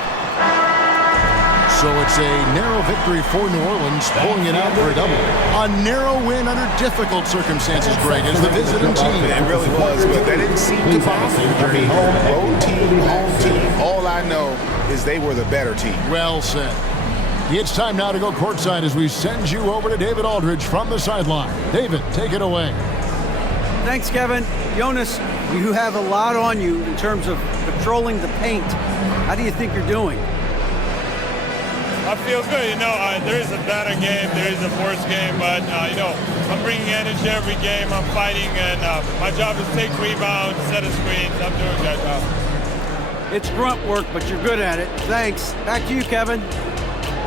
So it's a narrow victory for New Orleans, pulling it out for a double. A narrow win under difficult circumstances, Greg, as the visiting team. It really was, but that didn't seem to bother. I mean, road team, home team, all I know is they were the better team. Well said. It's time now to go courtside as we send you over to David Aldridge from the sideline. David, take it away. Thanks, Kevin. Jonas, you have a lot on you in terms of patrolling the paint. How do you think you're doing? I feel good. There is a better game, there is a worse game, but, I'm bringing energy every game. I'm fighting, and my job is to take rebounds, set of screens. I'm doing that job. It's grunt work, but you're good at it. Thanks. Back to you, Kevin.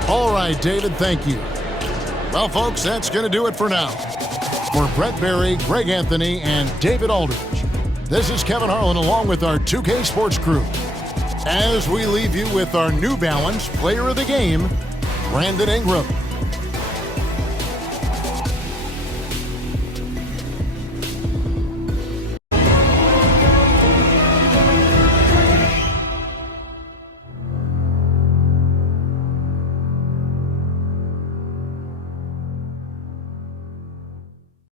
All right, David, thank you. Well, folks, that's going to do it for now. For Brett Berry, Greg Anthony, and David Aldridge, this is Kevin Harlan along with our 2K Sports crew. As we leave you with our New Balance Player of the Game, Brandon Ingram.